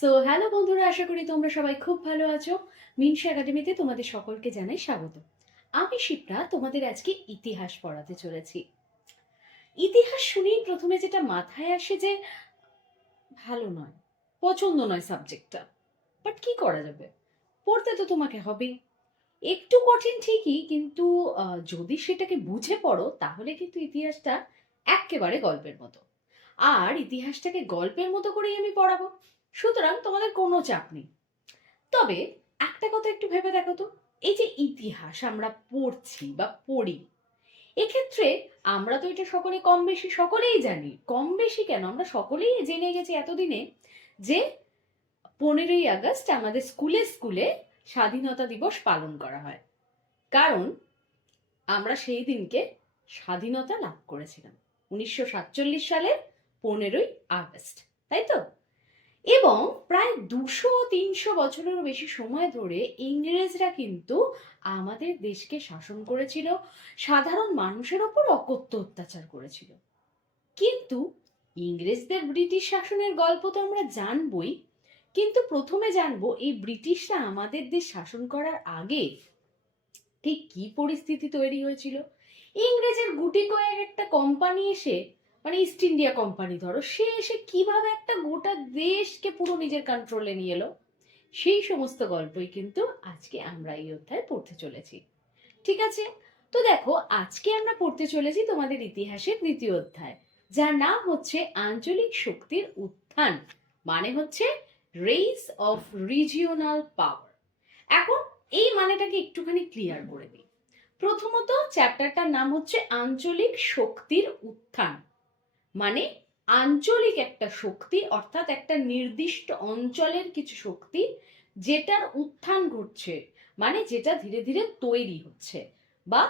Hello বন্ধুরা, আশা করি তোমরা সবাই খুব ভালো আছো। মিনসা একাডেমিতে তোমাদের সকলকে জানাই স্বাগত। আমি শিপ্রা তোমাদের আজকে ইতিহাস পড়াতে চলেছি। ইতিহাস শুনেই প্রথমে যেটা মাথায় আসে যে ভালো নয়, পছন্দ নয় সাবজেক্টটা। বাট কি করা যাবে, পড়তে তো তোমাকে হবেই। একটু কঠিন ঠিকই, কিন্তু যদি সেটাকে বুঝে পড়ো তাহলে কিন্তু ইতিহাসটা এক্কেবারে গল্পের মতো। আর ইতিহাসটাকে গল্পের মতো করেই আমি পড়াবো, সুতরাং তোমাদের কোনো চাপ নেই। তবে একটা কথা একটু ভেবে দেখো তো, এই যে ইতিহাস আমরা পড়ছি বা পড়ি, এক্ষেত্রে আমরা তো এটা সকলে কম বেশি সকলেই জানি। কম বেশি কেন, আমরা সকলেই জেনে গেছি এতদিনে যে 15ই আগস্ট আমাদের স্কুলে স্কুলে স্বাধীনতা দিবস পালন করা হয়, কারণ আমরা সেই দিনকে স্বাধীনতা লাভ করেছিলাম 1947 সালের 15ই আগস্ট, তাই তো? এবং প্রায় 200-300 বছরেরও বেশি সময় ধরে ইংরেজরা কিন্তু আমাদের দেশকে শাসন করেছিল, সাধারণ মানুষের ওপর অকথ্য অত্যাচার করেছিল। কিন্তু ইংরেজদের ব্রিটিশ শাসনের গল্প তো আমরা জানবই, কিন্তু প্রথমে জানবো এই ব্রিটিশরা আমাদের দেশ শাসন করার আগে ঠিক কি পরিস্থিতি তৈরি হয়েছিল। ইংরেজের গুটি কয়েক একটা কোম্পানি এসে, মানে ইস্ট ইন্ডিয়া কোম্পানি ধরো, সে এসে কিভাবে একটা গোটা দেশকে পুরো নিজের কন্ট্রোলে নিয়ে এলো, সেই সমস্ত গল্পই কিন্তু আজকে আমরা এই অধ্যায়ে পড়তে চলেছি। ঠিক আছে, তো দেখো আজকে আমরা পড়তে চলেছি তোমাদের ইতিহাসের দ্বিতীয় অধ্যায়, যার নাম হচ্ছে আঞ্চলিক শক্তির উত্থান, মানে হচ্ছে রেইস অফ রিজিওনাল পাওয়ার। এখন এই মানেটাকে একটুখানি ক্লিয়ার করে দিই। প্রথমত চ্যাপ্টারটার নাম হচ্ছে আঞ্চলিক শক্তির উত্থান, মানে আঞ্চলিক একটা শক্তি, অর্থাৎ একটা নির্দিষ্ট অঞ্চলের কিছু শক্তি যেটার উত্থান ঘটছে, মানে যেটা ধীরে ধীরে তৈরি হচ্ছে বা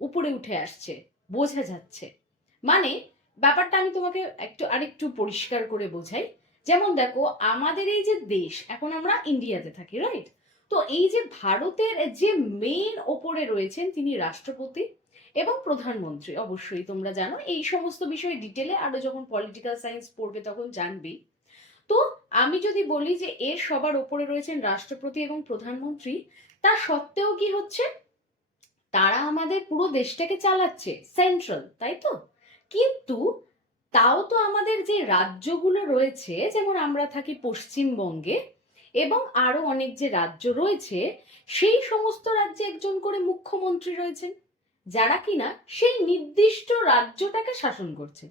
উপরে উঠে আসছে, বোঝা যাচ্ছে। মানে ব্যাপারটা আমি তোমাকে আরেকটু পরিষ্কার করে বোঝাই। যেমন দেখো, আমাদের এই যে দেশ, এখন আমরা ইন্ডিয়াতে থাকি, রাইট? তো এই যে ভারতের যে মেন ওপরে রয়েছেন তিনি রাষ্ট্রপতি এবং প্রধানমন্ত্রী, অবশ্যই তোমরা জানো এই সমস্ত বিষয়ে ডিটেলে, আরো যখন পলিটিক্যাল সায়েন্স পড়বে তখন জানবি। তো আমি যদি বলি যে এর সবার ওপরে রয়েছেন রাষ্ট্রপতি এবং প্রধানমন্ত্রী, তা সত্ত্বেও কি হচ্ছে, তারা আমাদের পুরো দেশটাকে চালাচ্ছে, সেন্ট্রাল, তাই তো? কিন্তু তাও তো আমাদের যে রাজ্যগুলো রয়েছে, যেমন আমরা থাকি পশ্চিমবঙ্গে, এবং আরো অনেক যে রাজ্য রয়েছে, সেই সমস্ত রাজ্যে একজন করে মুখ্যমন্ত্রী রয়েছেন, যারা কিনা সেই নির্দিষ্ট রাজ্যটাকে শাসন করছে।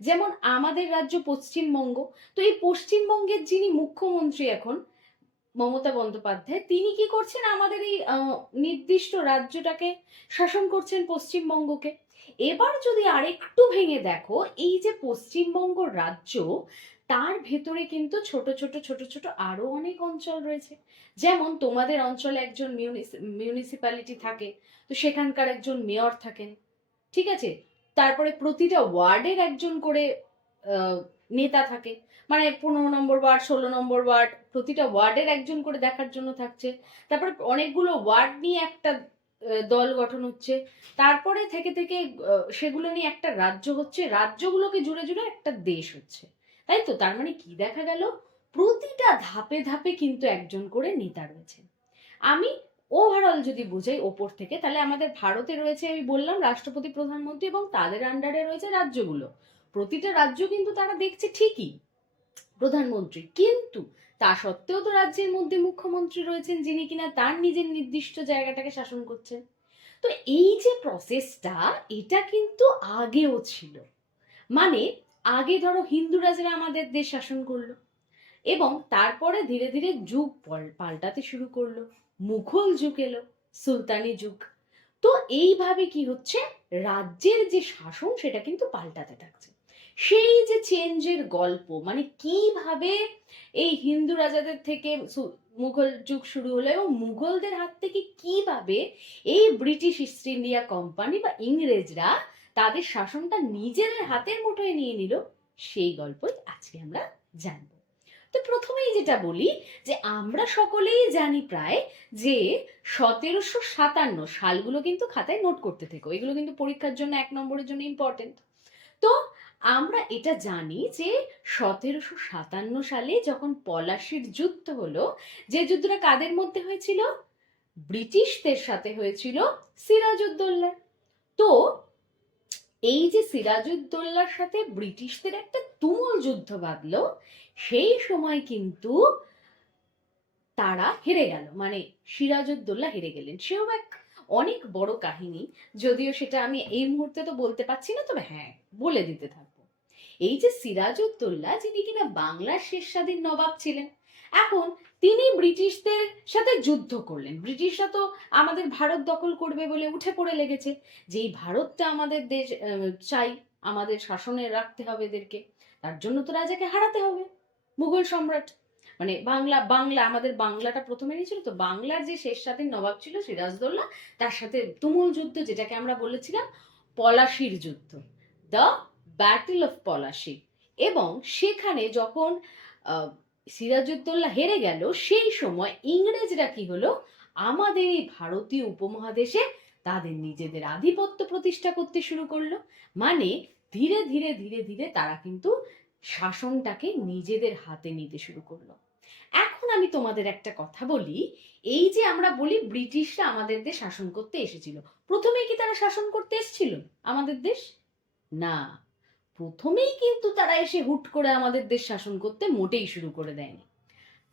যেমন আমাদের রাজ্য পশ্চিমবঙ্গ, তো এই পশ্চিমবঙ্গের যিনি মুখ্যমন্ত্রী এখন, মমতা বন্দ্যোপাধ্যায়, তিনি কি করছেন, আমাদের এই নির্দিষ্ট রাজ্যটাকে শাসন করছেন, পশ্চিমবঙ্গকে। এবার যদি আরেকটু ভেঙে দেখো, এই যে পশ্চিমবঙ্গ রাজ্য, তার ভেতরে কিন্তু ছোট ছোট ছোট ছোট আরো অনেক অঞ্চল রয়েছে। যেমন তোমাদের অঞ্চলে একজন মিউনিসিপ্যালিটি থাকে, তো সেখানকার একজন মেয়র থাকেন, ঠিক আছে? তারপরে প্রতিটা ওয়ার্ডের একজন করে নেতা থাকে, মানে 15 নম্বর ওয়ার্ড, 16 নম্বর ওয়ার্ড, প্রতিটা ওয়ার্ডের একজন করে দেখার জন্য থাকছে। তারপরে অনেকগুলো ওয়ার্ড নিয়ে একটা দল গঠন হচ্ছে। তারপরে থেকে থেকে সেগুলো নিয়ে একটা রাজ্য হচ্ছে, রাজ্যগুলোকে জুড়ে জুড়ে একটা দেশ হচ্ছে, তাই তো? তার মানে কি দেখা গেল, প্রতিটা ধাপে ধাপে কিন্তু একজন করে নেতা রয়েছে। আমি ওভারঅল যদি বুঝাই ওপর থেকে, তাহলে আমাদের ভারতে রয়েছে, আমি বললাম, রাষ্ট্রপতি প্রধানমন্ত্রী, এবং তাদের আন্ডারে রয়েছে রাজ্যগুলো। প্রতিটা রাজ্য কিন্তু তারা দেখছে ঠিকই প্রধানমন্ত্রী, কিন্তু তা সত্ত্বেও তো রাজ্যের মধ্যে মুখ্যমন্ত্রী রয়েছেন, যিনি কিনা তার নিজের নির্দিষ্ট জায়গাটাকে শাসন করছেন। তো এই যে প্রসেসটা, এটা কিন্তু আগেও ছিল। মানে আগে ধরো হিন্দু রাজারা আমাদের দেশ শাসন করলো, এবং তারপরে ধীরে ধীরে যুগ পাল্টাতে শুরু করলো, মুঘল যুগ এলো, সুলতানি যুগ। তো এইভাবে কি হচ্ছে, রাজ্যের যে শাসন সেটা কিন্তু পাল্টাতে থাকছে। সেই যে চেঞ্জের গল্প, মানে কিভাবে এই হিন্দু রাজাদের থেকে মুঘল যুগ শুরু হলো, এবং মুঘলদের হাত থেকে কিভাবে এই ব্রিটিশ ইস্ট ইন্ডিয়া কোম্পানি বা ইংরেজরা তাদের শাসনটা নিজেদের হাতের মুঠোয় নিয়ে নিল, সেই গল্পই আজকে আমরা জানবো। তো প্রথমেই যেটা বলি, যে আমরা সকলেই জানি প্রায় যে 1757 সালগুলো কিন্তু খাতায় নোট করতে থেকো, এগুলো কিন্তু পরীক্ষার জন্য 1 নম্বরের জন্য ইম্পর্টেন্ট। তো আমরা এটা জানি যে 1757 সালে যখন পলাশির যুদ্ধ হলো, যে যুদ্ধটা কাদের মধ্যে হয়েছিল? ব্রিটিশদের সাথে হয়েছিল সিরাজউদ্দৌলা। তো এই যে সিরাজউদ্দৌলার সাথে ব্রিটিশদের একটা তুমুল যুদ্ধ বাঁধলো, সেই সময় কিন্তু তারা হেরে গেল, মানে সিরাজউদ্দৌলা হেরে গেলেন। সেও এক অনেক বড় কাহিনী, যদিও সেটা আমি এই মুহূর্তে তো বলতে পারছি না, তবে হ্যাঁ বলে দিতে থাকবো। এই যে সিরাজউদ্দৌলা, যিনি কিনা বাংলার শেষ স্বাধীন নবাব ছিলেন, এখন তিনি ব্রিটিশদের সাথে যুদ্ধ করলেন। ব্রিটিশরা তো আমাদের ভারত দখল করবে বলে উঠে পড়ে লেগেছে, যে এই ভারতটা আমাদের দেশ, চাই, আমাদের শাসনে রাখতে হবে এদেরকে, তার জন্য তো রাজাকে হারাতে হবে। মুঘল সম্রাট, মানে বাংলা বাংলা আমাদের বাংলাটা প্রথমে নিয়েছিল, তো বাংলার যে শেষ স্বাধীন নবাব ছিল সিরাজদৌল্লা, তার সাথে তুমুল যুদ্ধ, যেটাকে আমরা বলেছিলাম পলাশির যুদ্ধ, দ্য ব্যাটল অফ পলাশি। এবং সেখানে যখন সিরাজউদ্দৌলা হেরে গেল, সেই সময় ইংরেজরা কি হলো, আমাদের এই ভারতীয় উপমহাদেশে তাদের নিজেদের আধিপত্য প্রতিষ্ঠা করতে শুরু করলো। মানে ধীরে ধীরে ধীরে ধীরে তারা কিন্তু শাসনটাকে নিজেদের হাতে নিতে শুরু করলো। এখন আমি তোমাদের একটা কথা বলি, এই যে আমরা বলি ব্রিটিশরা আমাদের দেশ শাসন করতে এসেছিল, প্রথমে কি তারা শাসন করতে এসেছিল আমাদের দেশ? না, প্রথমেই কিন্তু তারা এসে হুট করে আমাদের দেশ শাসন করতে মোটেই শুরু করে দেয়নি।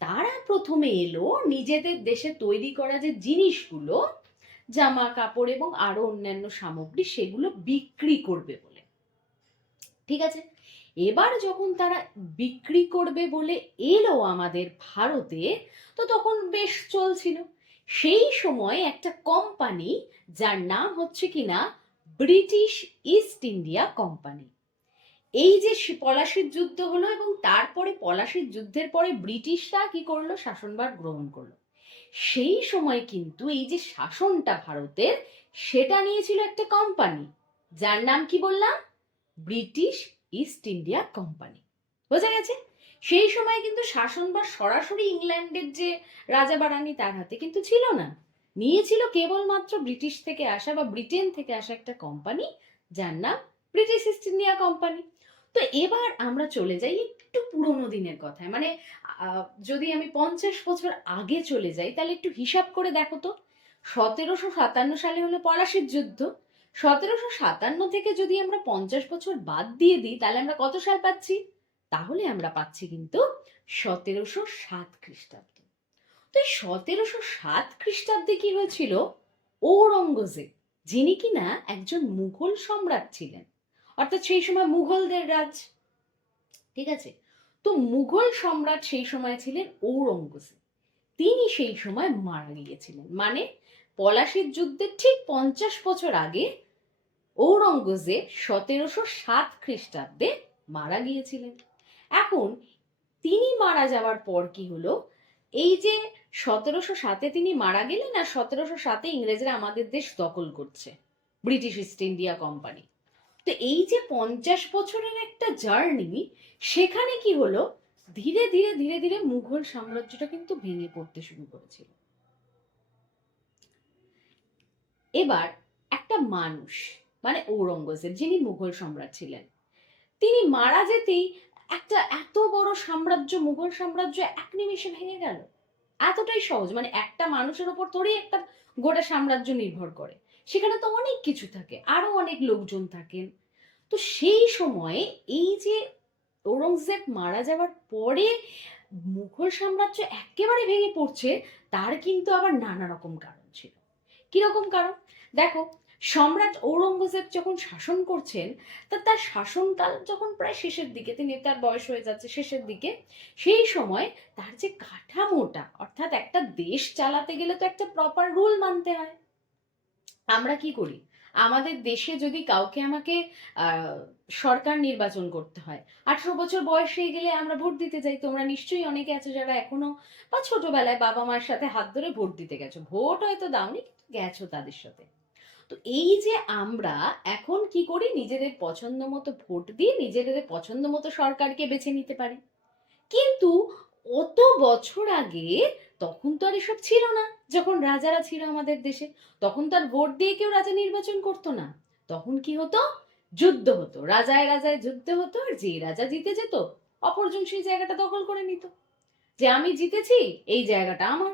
তারা প্রথমে এলো নিজেদের দেশে তৈরি করা যে জিনিসগুলো, জামা কাপড় এবং আরো অন্যান্য সামগ্রী, সেগুলো বিক্রি করবে বলে। ঠিক আছে, এবার যখন তারা বিক্রি করবে বলে এলো আমাদের ভারতে, তো তখন বেশ চলছিল। সেই সময় একটা কোম্পানি, যার নাম হচ্ছে কিনা ব্রিটিশ ইস্ট ইন্ডিয়া কোম্পানি, এই যে পলাশির যুদ্ধ হলো এবং তারপরে পলাশির যুদ্ধের পরে ব্রিটিশরা কি করলো, শাসনভার গ্রহণ করলো। সেই সময় কিন্তু এই যে শাসনটা ভারতের, সেটা নিয়েছিল একটা কোম্পানি, যার নাম কি বললাম, ব্রিটিশ ইস্ট ইন্ডিয়া কোম্পানি। বোঝা গেছে? সেই সময় কিন্তু শাসনভার সরাসরি ইংল্যান্ডের যে রাজা বা রানী তার হাতে কিন্তু ছিল না, নিয়েছিল কেবলমাত্র ব্রিটিশ থেকে আসা বা ব্রিটেন থেকে আসা একটা কোম্পানি, যার নাম ব্রিটিশ ইস্ট ইন্ডিয়া কোম্পানি। তো এবার আমরা চলে যাই একটু পুরোনো দিনের কথায়, মানে যদি আমি 50 বছর আগে চলে যাই, তাহলে একটু হিসাব করে দেখো তো। 1757 সালে হলো পলাশির যুদ্ধ। 1757 থেকে যদি আমরা 50 বছর বাদ দিয়ে দিই, তাহলে আমরা কত সাল পাচ্ছি? তাহলে আমরা পাচ্ছি কিন্তু 1707 খ্রিস্টাব্দ। তো এই 1707 খ্রিস্টাব্দে কি হয়েছিল, ঔরঙ্গজেব, যিনি কিনা একজন মুঘল সম্রাট ছিলেন, অর্থাৎ সেই সময় মুঘলদের রাজ, ঠিক আছে, তো মুঘল সম্রাট সেই সময় ছিলেন ঔরঙ্গজেব। তিনি সেই সময় মারা গিয়েছিলেন, মানে পলাশির যুদ্ধের ঠিক 50 বছর আগে ঔরঙ্গজেব 1707 খ্রিস্টাব্দে মারা গিয়েছিলেন। এখন তিনি মারা যাওয়ার পর কি হলো, এই যে 1707-এ তিনি মারা গেলেন, আর 1707-এ ইংরেজরা আমাদের দেশ দখল করছে, ব্রিটিশ ইস্ট ইন্ডিয়া কোম্পানি। তো এই যে 50 বছরের একটা জার্নি, সেখানে কি হলো, ধীরে ধীরে ধীরে ধীরে মুঘল সাম্রাজ্যটা কিন্তু ভেঙে পড়তে শুরু করেছিল। এবার একটা মানুষ, মানে ঔরঙ্গজেব, যিনি মুঘল সম্রাট ছিলেন, তিনি মারা যেতেই একটা এত বড় সাম্রাজ্য, মুঘল সাম্রাজ্য এক নিমিষে ভেঙে গেল। এতটাই সহজ, মানে একটা মানুষের উপর তোরই একটা গোটা সাম্রাজ্য নির্ভর করে, সেখানে তো অনেক কিছু থাকে, আরো অনেক লোকজন থাকেন। তো সেই সময়ে এই যে ঔরঙ্গজেব মারা যাওয়ার পরে মুঘল সাম্রাজ্য একেবারে ভেঙে পড়ছে, তার কিন্তু আবার নানা রকম কারণ ছিল। কিরকম কারণ? দেখো, সম্রাট ঔরঙ্গজেব যখন শাসন করছেন, তার শাসনকাল যখন প্রায় শেষের দিকে, তার বয়স হয়ে যাচ্ছে শেষের দিকে, সেই সময় তার যে কাঠামোটা, অর্থাৎ একটা দেশ চালাতে গেলে তো একটা প্রপার রুল মানতে হয়। আমরা কি করি, আমাদের দেশে যদি কাউকে আমাকে সরকার নির্বাচন করতে হয়, 18 বছর বয়স হয়ে গেলে আমরা ভোট দিতে যাই। তোমরা নিশ্চয়ই অনেকে আছো যারা এখনো বা ছোটবেলায় বাবা মায়ের সাথে হাত ধরে ভোট দিতে গেছো, ভোট হয়তো দাওনি কিন্তু গেছো তাদের সাথে। তো এই যে আমরা এখন কি করি, নিজেদের পছন্দ মতো ভোট দিয়ে নিজেদের পছন্দ মতো সরকারকে বেছে নিতে পারি। কিন্তু অত বছর আগে তখন তো আর এসব ছিল না। যখন রাজারা ছিল আমাদের দেশে, তখন তো আর ভোট দিয়ে কেউ রাজা নির্বাচন করতো না। তখন কি হতো, যুদ্ধ হতো, রাজায় রাজায় যুদ্ধ হতো, আর যে রাজা জিতে যেত অপরজন সেই জায়গাটা দখল করে নিত, যে আমি জিতেছি, এই জায়গাটা আমার।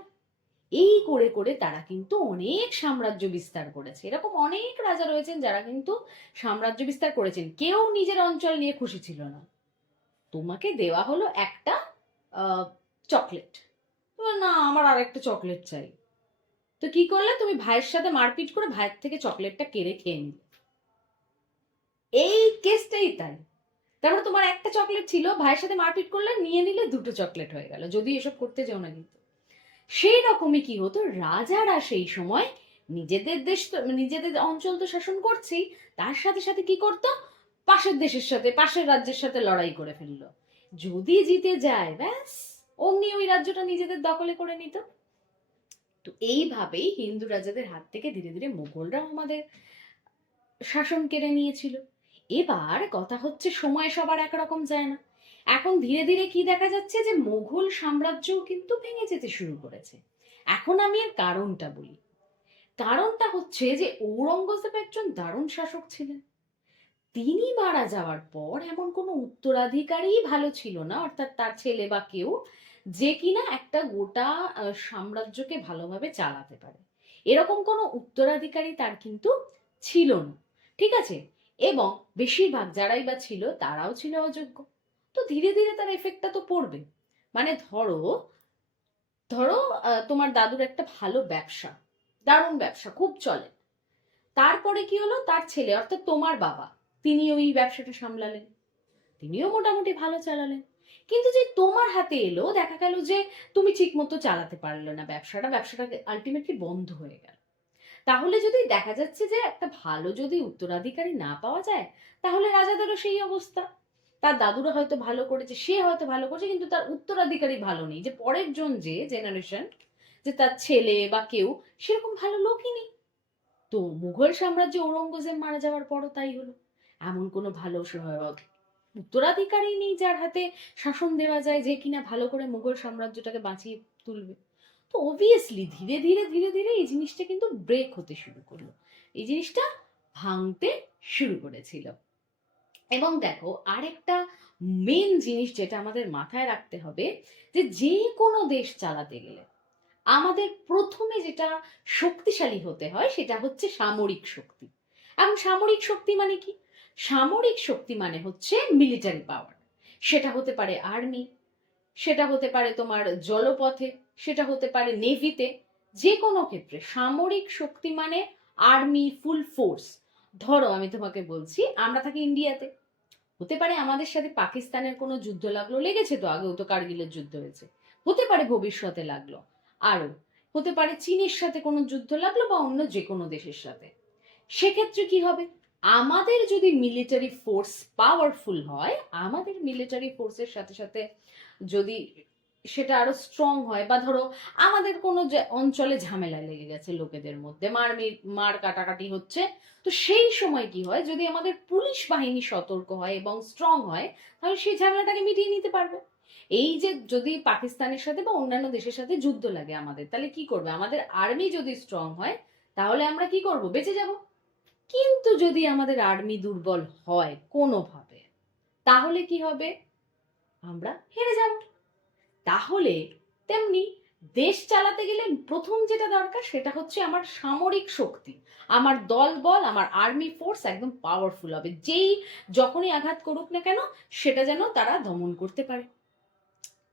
এই করে করে তারা কিন্তু অনেক সাম্রাজ্য বিস্তার করেছে। এরকম অনেক রাজা রয়েছেন যারা কিন্তু সাম্রাজ্য বিস্তার করেছেন, কেউ নিজের অঞ্চল নিয়ে খুশি ছিল না। তোমাকে দেওয়া হলো একটা চকলেট, তোমার না আমার আর একটা চকলেট চাই, তো কি করলে, তুমি ভাইয়ের সাথে মারপিট করে ভাইয়ের থেকে চকলেটটা কেড়ে খেয়ে নিলে। এই কেসটাই তাই। তারপরে তোমার একটা চকলেট ছিল, ভাইয়ের সাথে মারপিট করলে নিয়ে নিলে দুটো চকলেট হয়ে গেল, যদি এসব করতে যাও না কিন্তু। সেই রকমই কি হতো, রাজারা সেই সময় নিজেদের দেশ তো, নিজেদের অঞ্চল তো শাসন করছেই, তার সাথে সাথে কি করতো, পাশের দেশের সাথে, পাশের রাজ্যের সাথে লড়াই করে ফেললো। যদি জিতে যায় ব্যাস, অমনি ওই রাজ্যটা নিজেদের দখলে করে নিত। তো এইভাবেই হিন্দু রাজাদের হাত থেকে ধীরে ধীরে মুঘলরাও আমাদের শাসন কেড়ে নিয়েছিল। এবার কথা হচ্ছে, সময় সবার একরকম যায় না। এখন ধীরে ধীরে কি দেখা যাচ্ছে, যে মুঘল সাম্রাজ্যও কিন্তু ভেঙে যেতে শুরু করেছে। এখন আমি এর কারণটা বলি। কারণটা হচ্ছে যে ঔরঙ্গজেব একজন দারুণ শাসক ছিলেন। তিনি মারা যাওয়ার পর এমন কোনো উত্তরাধিকারী ভালো ছিল না, অর্থাৎ তার ছেলে বা কেউ, যে কিনা একটা গোটা সাম্রাজ্যকে ভালোভাবে চালাতে পারে। এরকম কোনো উত্তরাধিকারী তার কিন্তু ছিল না, ঠিক আছে। এবং বেশিরভাগ যারাই বা ছিল তারাও ছিল অযোগ্য। তো ধীরে ধীরে তার এফেক্টটা তো পড়বে। মানে ধরো, ধরো তোমার দাদুর একটা ভালো ব্যবসা, দারুণ ব্যবসা, খুব চলে। তারপরে কি হলো, তার ছেলে অর্থাৎ তোমার বাবা, তিনি ওই ব্যবসাটা সামলালেন, তিনিও মোটামুটি ভালো চালালেন। কিন্তু যে তোমার হাতে এলো, দেখা গেল যে তুমি ঠিক মতো চালাতে পারলে না ব্যবসাটা, ব্যবসাটা আলটিমেটলি বন্ধ হয়ে গেল। তাহলে যদি দেখা যাচ্ছে যে একটা ভালো যদি উত্তরাধিকারী না পাওয়া যায়, তাহলে রাজাদেরও সেই অবস্থা। তার দাদুরা হয়তো ভালো করেছে, সে হয়তো ভালো করেছে, কিন্তু তার উত্তরাধিকারী ভালো নেই, যে পরের জন, যে জেনারেশন, যে তার ছেলে বা কেউ, সেরকম ভালো লোকই নেই। তো মুঘল সাম্রাজ্যে ঔরঙ্গজেব মারা যাওয়ার পরও তাই হলো। এমন কোনো ভালো উত্তরাধিকারী নেই যার হাতে শাসন দেওয়া যায়, যে কিনা ভালো করে মুঘল সাম্রাজ্যটাকে বাঁচিয়ে তুলবে। তো অবভিয়াসলি ধীরে ধীরে ধীরে ধীরে এই জিনিসটা কিন্তু ব্রেক হতে শুরু করলো, এই জিনিসটা ভাঙতে শুরু করেছিল। এবং দেখো, আরেকটা মেন জিনিস যেটা আমাদের মাথায় রাখতে হবে, যে যে কোনো দেশ চালাতে গেলে আমাদের প্রথমে যেটা শক্তিশালী হতে হয় সেটা হচ্ছে সামরিক শক্তি। এখন সামরিক শক্তি মানে কি? সামরিক শক্তি মানে হচ্ছে মিলিটারি পাওয়ার। সেটা হতে পারে আর্মি, সেটা হতে পারে তোমার জলপথে, সেটা হতে পারে নেভিতে। যে কোনো ক্ষেত্রে সামরিক শক্তি মানে আর্মি, ফুল ফোর্স। ধরো আমি তোমাকে বলছি, আমরা থাকি ইন্ডিয়াতে, হতে পারে আমাদের সাথে পাকিস্তানের কোনো যুদ্ধ লাগলো, লেগেছে তো, আগেও তো কার্গিলের যুদ্ধ হয়েছে, হতে পারে ভবিষ্যতে লাগলো আরো, হতে পারে চীনের সাথে কোনো যুদ্ধ লাগলো বা অন্য যে কোনো দেশের সাথে। সেক্ষেত্রে কি হবে, আমাদের যদি মিলিটারি ফোর্স পাওয়ারফুল হয়, আমাদের মিলিটারি ফোর্সের সাথে সাথে যদি সেটা আরো স্ট্রং হয়, বা ধরো আমাদের কোনো অঞ্চলে ঝামেলা লেগে গেছে, লোকেদের মধ্যে মার কাটাকাটি হচ্ছে, তো সেই সময় কি হয়, যদি আমাদের পুলিশ বাহিনী সতর্ক হয় এবং স্ট্রং হয়, তাহলে সেই ঝামেলাটাকে মিটিয়ে নিতে পারবে। এই যে যদি পাকিস্তানের সাথে বা অন্যান্য দেশের সাথে যুদ্ধ লাগে আমাদের, তাহলে কি করবে, আমাদের আর্মি যদি স্ট্রং হয়, তাহলে আমরা কি করব, বেঁচে যাব। কিন্তু যদি আমাদের আর্মি দুর্বল হয় কোনোভাবে, তাহলে কি হবে, আমরা হেরে যাব। তাহলে তেমনি দেশ চালাতে গেলে প্রথম যেটা দরকার সেটা হচ্ছে আমার সামরিক শক্তি, আমার দল বল, আমার আর্মি ফোর্স একদম পাওয়ারফুল হবে, যেই যখনই আঘাত করুক না কেন সেটা যেন তারা দমন করতে পারে।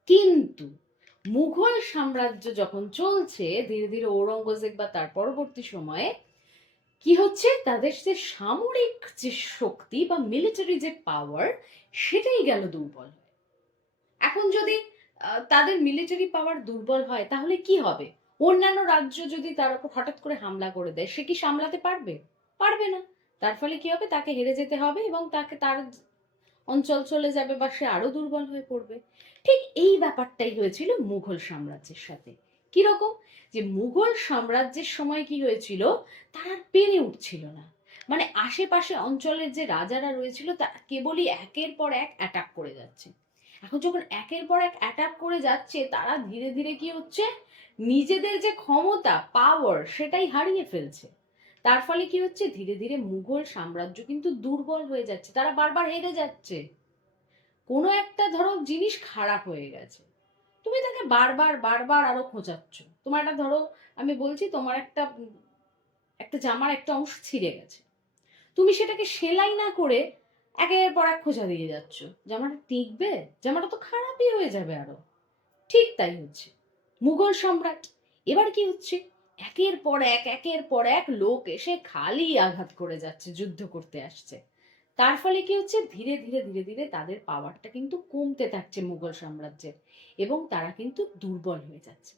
কিন্তু মুঘল সাম্রাজ্য যখন চলছে ধীরে ধীরে, ঔরঙ্গজেব বা তার পরবর্তী সময়ে কি হচ্ছে, তাদের যে সামরিক যে শক্তি বা মিলিটারি যে পাওয়ার, সেটাই গেল দুর্বল। এখন যদি তাদের মিলিটারি পাওয়ার দুর্বল হয়, তাহলে কি হবে, অন্যান্য রাজ্য যদি তার উপর হঠাৎ করে হামলা করে দেয়, সে কি সামলাতে পারবে? পারবে না। তার ফলে কি হবে, তাকে হেরে যেতে হবে এবং তাকে তার অঞ্চল চলে যাবে, বা সে আরো দুর্বল হয়ে পড়বে। ঠিক এই ব্যাপারটাই হয়েছিল মুঘল সাম্রাজ্যের সাথে। কিরকম, যে মুঘল সাম্রাজ্যের সময় কি হয়েছিল, তারা আর পেরে উঠছিল না। মানে আশেপাশে অঞ্চলের যে রাজারা রয়েছিল, তারা কেবলই একের পর এক অ্যাটাক করে যাচ্ছে। এখন যখন একের পর এক অ্যাটাক করে যাচ্ছে, তারা ধীরে ধীরে কি হচ্ছে, নিজেদের যে ক্ষমতা, পাওয়ার, সেটাই হারিয়ে ফেলছে। তার ফলে কি হচ্ছে, ধীরে ধীরে মুঘল সাম্রাজ্য কিন্তু দুর্বল হয়ে যাচ্ছে, তারা বারবার হেরে যাচ্ছে। কোনো একটা ধরো জিনিস খারাপ হয়ে গেছে, তুমি তাকে বারবার বারবার আরো খোঁচাচ্ছ। তোমার একটা ধরো, আমি বলছি তোমার একটা একটা জামার একটা অংশ ছিঁড়ে গেছে, তুমি সেটাকে সেলাই না করে একের পর এক খোঁচা দিয়ে যাচ্ছ। জামাটা টিকবে? জামাটা তো খারাপই হয়ে যাবে আরো। ঠিক তাই হচ্ছে মুঘল সম্রাট। এবার কি হচ্ছে, একের পর এক লোক এসে খালি আঘাত করে যাচ্ছে, যুদ্ধ করতে আসছে। তার ফলে কি হচ্ছে, ধীরে ধীরে ধীরে ধীরে তাদের পাওয়ারটা কিন্তু কমতে থাকছে মুঘল সাম্রাজ্যের, এবং তারা কিন্তু দুর্বল হয়ে যাচ্ছে।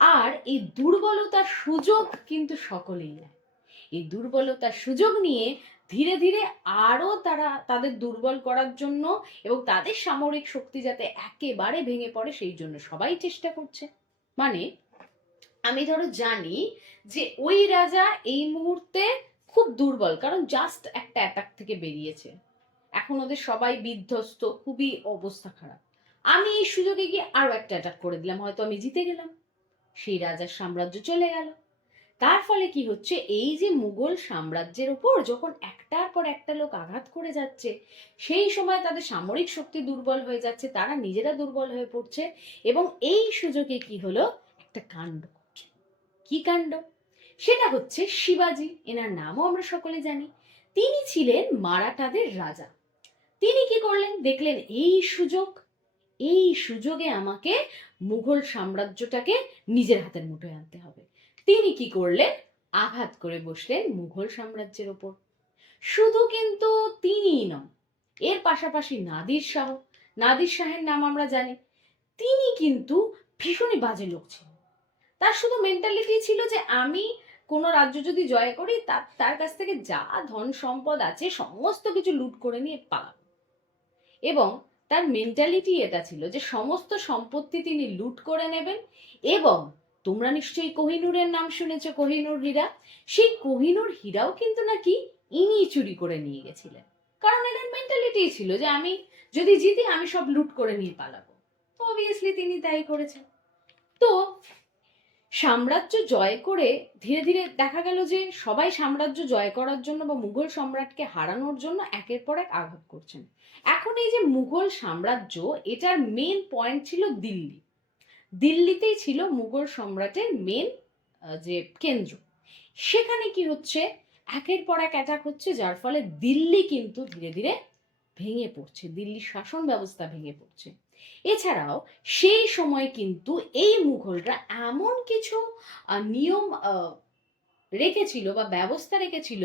আর এই দুর্বলতার সুযোগ কিন্তু সকলেই নেয়। এই দুর্বলতার সুযোগ নিয়ে ধীরে ধীরে আরো তারা তাদের দুর্বল করার জন্য এবং তাদের সামরিক শক্তি যাতে একেবারে ভেঙে পড়ে সেই জন্য সবাই চেষ্টা করছে। মানে আমি ধরো জানি যে ওই রাজা এই মুহূর্তে খুব দুর্বল, কারণ জাস্ট একটা অ্যাটাক থেকে বেরিয়েছে, এখন ওদের সবাই বিধ্বস্ত, খুবই অবস্থা খারাপ। আমি এই সুযোগে গিয়ে আরো একটা অ্যাটাক করে দিলাম, হয়তো আমি জিতে গেলাম, সেই রাজার সাম্রাজ্য চলে গেল। তার ফলে কি হচ্ছে, এই যে মুঘল সাম্রাজ্যের উপর যখন একটার পর একটা লোক আঘাত করে যাচ্ছে, সেই সময় তাদের সামরিক শক্তি দুর্বল হয়ে যাচ্ছে, তারা নিজেরা দুর্বল হয়ে পড়ছে। এবং এই সুযোগে কি হলো, একটা কাণ্ড ঘটছে। কি কাণ্ড? সেটা হচ্ছে শিবাজি, এনার নামও আমরা সকলে জানি। তিনি ছিলেন মারাঠাদের রাজা। তিনি কি করলেন, দেখলেন এই সুযোগে আমাকে মুঘল সাম্রাজ্যটাকে নিজের হাতের মুঠোয় আনতে হবে। তিনি কি করলেন, আঘাত করে বসলেন মুঘল সাম্রাজ্যের ওপর। শুধু কিন্তু তিনিই নন, এর পাশাপাশি নাদির শাহের নাম আমরা জানি। তিনি কিন্তু ভীষণই বাজে লোক ছিলেন। তার শুধু মেন্টালিটি ছিল যে আমি কোনো রাজ্য যদি জয় করি, তার কাছ থেকে যা ধন সম্পদ আছে সমস্ত কিছু লুট করে নিয়ে পালাবো। এবং তার মেন্টালিটি এটা ছিল যে সমস্ত সম্পত্তি তিনি লুট করে নেবেন। এবং তোমরা নিশ্চয়ই কোহিনূরের নাম শুনেছো, কোহিনূর হীরা। সেই কোহিনূর হীরাও কিন্তু নাকি ইনি চুরি করে নিয়ে গেছিলেন, কারণ এনার মেন্টালিটি ছিল যে আমি যদি জিতি আমি সব লুট করে নিয়ে পালাবো। তো অবভিয়াসলি তিনি তাই করেছেন। তো সাম্রাজ্য জয় করে ধীরে ধীরে দেখা গেল যে সবাই সাম্রাজ্য জয় করার জন্য বা মুঘল সম্রাটকে হারানোর জন্য একের পর এক আঘাত করছেন। এখন এই যে মুঘল সাম্রাজ্য, এটার মেন পয়েন্ট ছিল দিল্লি। দিল্লিতেই ছিল মুঘল সম্রাটের মেন যে কেন্দ্র। সেখানে কি হচ্ছে, একের পর এক অ্যাটাক হচ্ছে, যার ফলে দিল্লি কিন্তু ধীরে ধীরে ভেঙে পড়ছে, দিল্লির শাসন ব্যবস্থা ভেঙে পড়ছে। এছাড়াও সেই সময় কিন্তু এই মুঘলরা এমন কিছু নিয়ম রেখেছিল বা ব্যবস্থা রেখেছিল,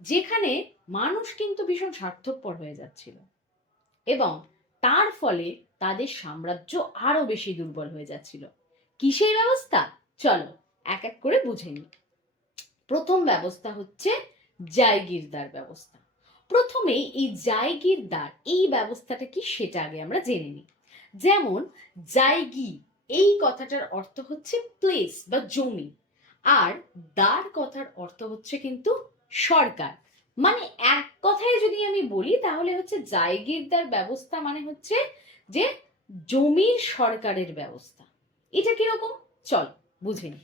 যেখানে মানুষ কিন্তু ভীষণ স্বার্থপর হয়ে যাচ্ছিল, এবং তার ফলে তাদের সাম্রাজ্য আরো বেশি দুর্বল হয়ে যাচ্ছিল। কি সেই ব্যবস্থা, চলো এক এক করে বুঝে নিই। প্রথম ব্যবস্থা হচ্ছে জায়গিরদার ব্যবস্থা। প্রথমেই এই জায়গিরদার এই ব্যবস্থাটা কি সেটা আগে আমরা জেনে নিই। যেমন জায়গি, এই কথাটার অর্থ হচ্ছে প্লেস বা জমি, আর দার কথার অর্থ হচ্ছে কিন্তু সরকার। মানে এক কথায় যদি আমি বলি তাহলে হচ্ছে জায়গিরদার ব্যবস্থা মানে হচ্ছে যে জমির সরকারের ব্যবস্থা। এটা কিরকম, চল বুঝে নি।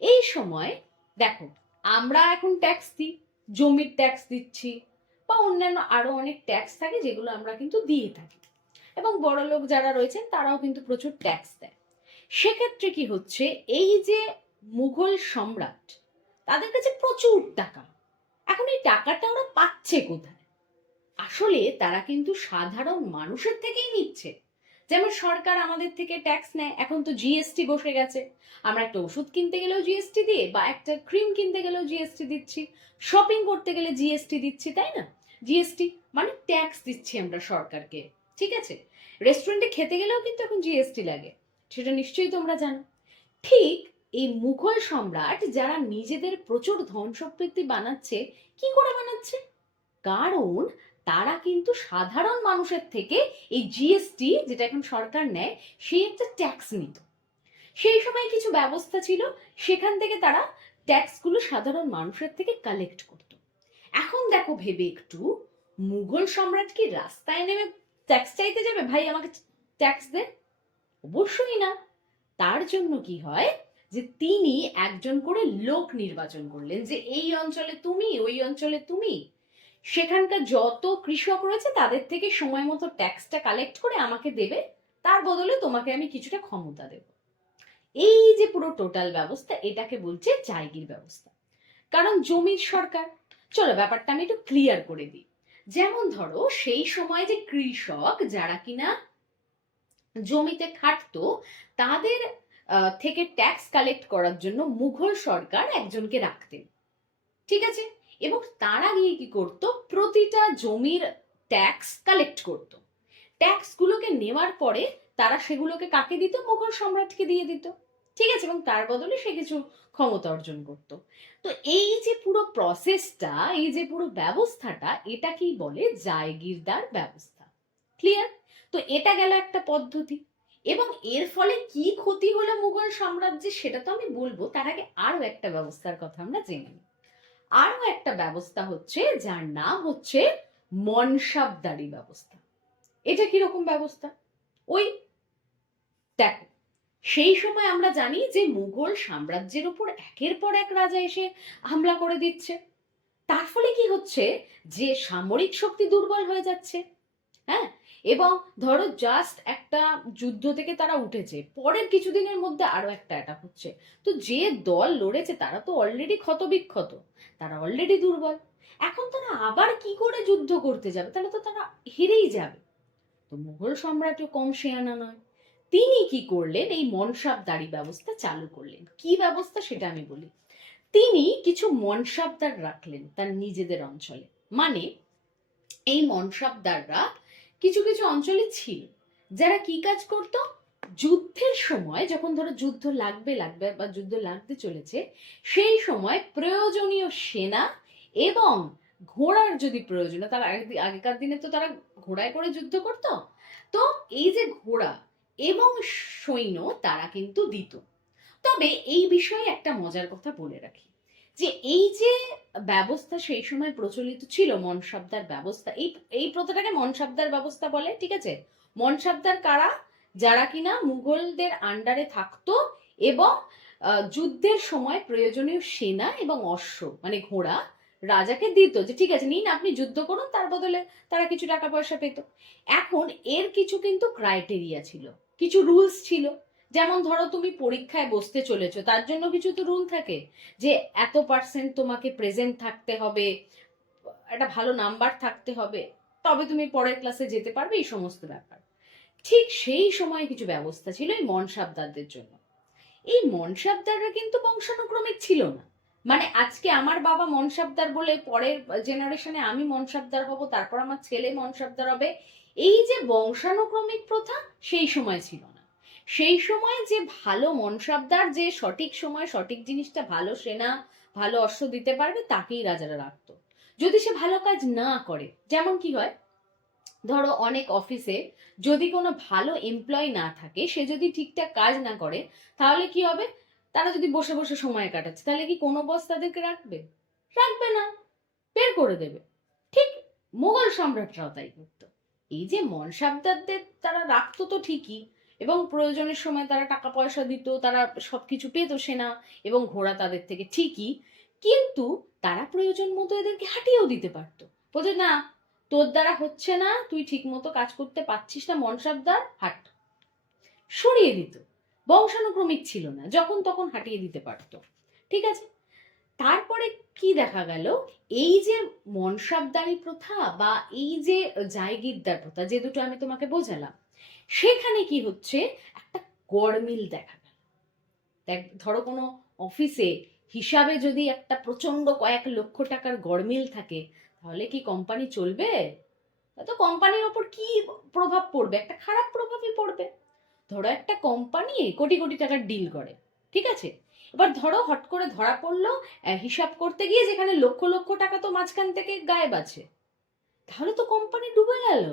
এই সময় দেখো, আমরা এখন ট্যাক্স দিই, জমির ট্যাক্স দিচ্ছি, বা অন্যান্য আরো অনেক ট্যাক্স থাকে যেগুলো আমরা কিন্তু দিয়ে থাকি, এবং বড় লোক যারা রয়েছেন তারাও কিন্তু প্রচুর ট্যাক্স দেয়। সেক্ষেত্রে কি হচ্ছে, এই যে মুঘল সম্রাট, তাদের কাছে প্রচুর টাকা, এখন এই টাকাটা ওরা পাচ্ছে কোথায়? আসলে তারা কিন্তু সাধারণ মানুষের থেকেই নিচ্ছে। যেমন সরকার আমাদের থেকে ট্যাক্স নেয়, এখন তো জিএসটি বসে গেছে, আমরা একটা ওষুধ কিনতে গেলেও জিএসটি দিয়ে, বা একটা ক্রিম কিনতে গেলেও জিএসটি দিচ্ছি, শপিং করতে গেলে জিএসটি দিচ্ছি, তাই না? জিএসটি মানে ট্যাক্স দিচ্ছি আমরা সরকারকে, ঠিক আছে? রেস্টুরেন্টে খেতে গেলেও কিন্তু এখন জিএসটি লাগে, সেটা নিশ্চয়ই তোমরা জানো। ঠিক এই মুঘল সম্রাট যারা নিজেদের প্রচুর ধন সম্পত্তি বানাচ্ছে, কি করে বানাচ্ছে? কারণ তারা কিন্তু সাধারণ মানুষের থেকে এই জিএসটি, যেটা এখন সরকার নেয়, সেই একটা ট্যাক্স নিত। সেই সময় কিছু ব্যবস্থা ছিল, সেখান থেকে তারা ট্যাক্সগুলো সাধারণ মানুষের থেকে কালেক্ট করত। এখন দেখো ভেবে একটু, মুঘল সম্রাট কি রাস্তায় নেমে ট্যাক্স চাইতে যাবে, ভাই আমাকে ট্যাক্স দে? অবশ্যই না। তার জন্য কি হয়, যে তিনি একজন করে লোক নির্বাচন করলেন, যে এই অঞ্চলে তুমি, ওই অঞ্চলে তুমি, সেখানকার যত কৃষক রয়েছে তাদের থেকে সময় মতো ট্যাক্সটা কালেক্ট করে আমাকে দেবে, তার বদলে তোমাকে আমি কিছুটা ক্ষমতা দেব। এই যে পুরো টোটাল ব্যবস্থা, এটাকে বলছে জায়গির ব্যবস্থা। কারণ জমির সরকার, চলো ব্যাপারটা আমি একটু ক্লিয়ার করে দিই। যেমন ধরো সেই সময় যে কৃষক যারা কিনা জমিতে খাটতো, তাদের থেকে ট্যাক্স কালেক্ট করার জন্য মুঘল সরকার একজনকে রাখতেন, ঠিক আছে? এবং তারা গিয়ে কি করতো, প্রতিটা জমির ট্যাক্স কালেক্ট করতো। ট্যাক্স গুলোকে নেওয়ার পরে তারা সেগুলোকে কাকে দিত, মুঘল সম্রাটকে দিয়ে দিত, ঠিক আছে? এবং তার বদলে সে কিছু ক্ষমতা অর্জন করত। তো এই যে পুরো প্রসেসটা, এই যে পুরো ব্যবস্থাটা, এটাকেই বলে জায়গিরদার ব্যবস্থা। ক্লিয়ার? তো এটা গেল একটা পদ্ধতি। এবং এর ফলে কি ক্ষতি হলো মুঘল সাম্রাজ্যের সেটা তো আমি বলবো, তার আগে আরো একটা ব্যবস্থার কথা আমরা জেনে নিই। আরো একটা ব্যবস্থা হচ্ছে যার নাম হচ্ছে মনসাবদারি ব্যবস্থা। এটা কিরকম ব্যবস্থা? ওই দেখো, সেই সময় আমরা জানি যে মুঘল সাম্রাজ্যের উপর একের পর এক রাজা এসে হামলা করে দিচ্ছে। তার ফলে কি হচ্ছে, যে সামরিক শক্তি দুর্বল হয়ে যাচ্ছে, হ্যাঁ? এবং ধরো জাস্ট একটা যুদ্ধ থেকে তারা উঠেছে, পরের কিছুদিনের মধ্যে আরো একটা অ্যাটাক হচ্ছে। তো যে দল লড়েছে তারা তো অলরেডি ক্ষতবিক্ষত, তারা অলরেডি দুর্বল। এখন তারা আবার কি করে যুদ্ধ করতে যাবে? তাহলে তো তারা হেরেই যাবে। তো মুঘল সম্রাটও কম শেয়ানা নয়, তিনি কি করলেন, এই মনসাবদারি ব্যবস্থা চালু করলেন। কি ব্যবস্থা সেটা আমি বলি। তিনি কিছু মনসাবদার রাখলেন তার নিজেদের অঞ্চলে। মানে এই মনসাবদাররা কিছু কিছু অঞ্চলে ছিল, যারা কি কাজ করত, যুদ্ধের সময় যখন ধরো যুদ্ধ লাগবে লাগবে বা যুদ্ধ লাগতে চলেছে, সেই সময় প্রয়োজনীয় সেনা এবং ঘোড়ার যদি প্রয়োজন, তার আগেকার দিনে তো তারা ঘোড়ায় করে যুদ্ধ করত, তো এই যে ঘোড়া এবং সৈন্য তারা কিন্তু দিত। তবে এই বিষয়ে একটা মজার কথা বলে রাখি, যে এই যে ব্যবস্থা সেই সময় প্রচলিত ছিল মনসাবদার ব্যবস্থা, এই এই প্রথাটাকে মনসাবদার ব্যবস্থা বলে, ঠিক আছে? মনসাবদার কারা? যারা কিনা মুঘলদের আন্ডারে থাকতো এবং যুদ্ধের সময় প্রয়োজনীয় সেনা এবং অশ্ব মানে ঘোড়া রাজাকে দিত, যে ঠিক আছে নিন আপনি যুদ্ধ করুন, তার বদলে তারা কিছু টাকা পয়সা পেত। এখন এর কিছু কিন্তু ক্রাইটেরিয়া ছিল, কিছু রুলস ছিল। যেমন ধরো তুমি পরীক্ষায় বসতে চলেছো, তার জন্য কিছু তো রুল থাকে, যে এত পার্সেন্ট তোমাকে প্রেজেন্ট থাকতে হবে, একটা ভালো নাম্বার থাকতে হবে, তবে তুমি পরের ক্লাসে যেতে পারবে, এই সমস্ত ব্যাপার। ঠিক সেই সময় কিছু ব্যবস্থা ছিল এই মনসাবদারদের জন্য। এই মনসাবদাররা কিন্তু বংশানুক্রমিক ছিল না। মানে আজকে আমার বাবা মনসাবদার বলে পরের জেনারেশনে আমি মনসাবদার হব, তারপর আমার ছেলে মনসাবদার হবে, এই যে বংশানুক্রমিক প্রথা সেই সময় ছিল না। সেই সময় যে ভালো মনসাবদার, যে সঠিক সময় সঠিক জিনিসটা, ভালো সেনা ভালো অশ্ব দিতে পারবে, তাকেই রাজারা রাখতো। যদি সে ভালো কাজ না করে, যেমন কি হয়, ধরো অনেক অফিসে যদি কোনো ভালো এমপ্লয় না থাকে, সে যদি ঠিকঠাক কাজ না করে, তাহলে কি হবে, তারা যদি বসে বসে সময় কাটাচ্ছে, তাহলে কি কোনো বস তাদেরকে রাখবে? রাখবে না, বের করে দেবে। ঠিক মুঘল সম্রাটরাও তাই করতো। এই যে মনসাবদারদের তারা রাখতো তো ঠিকই, এবং প্রয়োজনের সময় তারা টাকা পয়সা দিত, তারা সবকিছু পেত, সেনা এবং ঘোড়া তাদের থেকে, ঠিকই। কিন্তু তারা প্রয়োজন মতো এদেরকে হাঁটিয়েও দিতে পারতো, বলতে না তোর দ্বারা হচ্ছে না, তুই ঠিক মতো কাজ করতে পারছিস না, মনসাবদার হাট, সরিয়ে দিত। বংশানুক্রমিক ছিল না, যখন তখন হাঁটিয়ে দিতে পারতো, ঠিক আছে? তারপরে কি দেখা গেল, এই যে মনসাবদারি প্রথা বা এই যে জায়গিরদার প্রথা, যে দুটো আমি তোমাকে বোঝালাম, সেখানে কি হচ্ছে, একটা গরমিল দেখা গেল। দেখ ধরো কোনো অফিসে হিসাবে যদি একটা প্রচন্ড কয়েক লক্ষ টাকার গরমিল থাকে, তাহলে কি কোম্পানি চলবে? তো কোম্পানির ওপর কি প্রভাব পড়বে? একটা খারাপ প্রভাবই পড়বে। ধরো একটা কোম্পানি কোটি কোটি টাকার ডিল করে, ঠিক আছে? এবার ধরো হট করে ধরা পড়লো হিসাব করতে গিয়ে যেখানে লক্ষ লক্ষ টাকা তো মাঝখান থেকে গায়েব আছে, তাহলে তো কোম্পানি ডুবে গেল।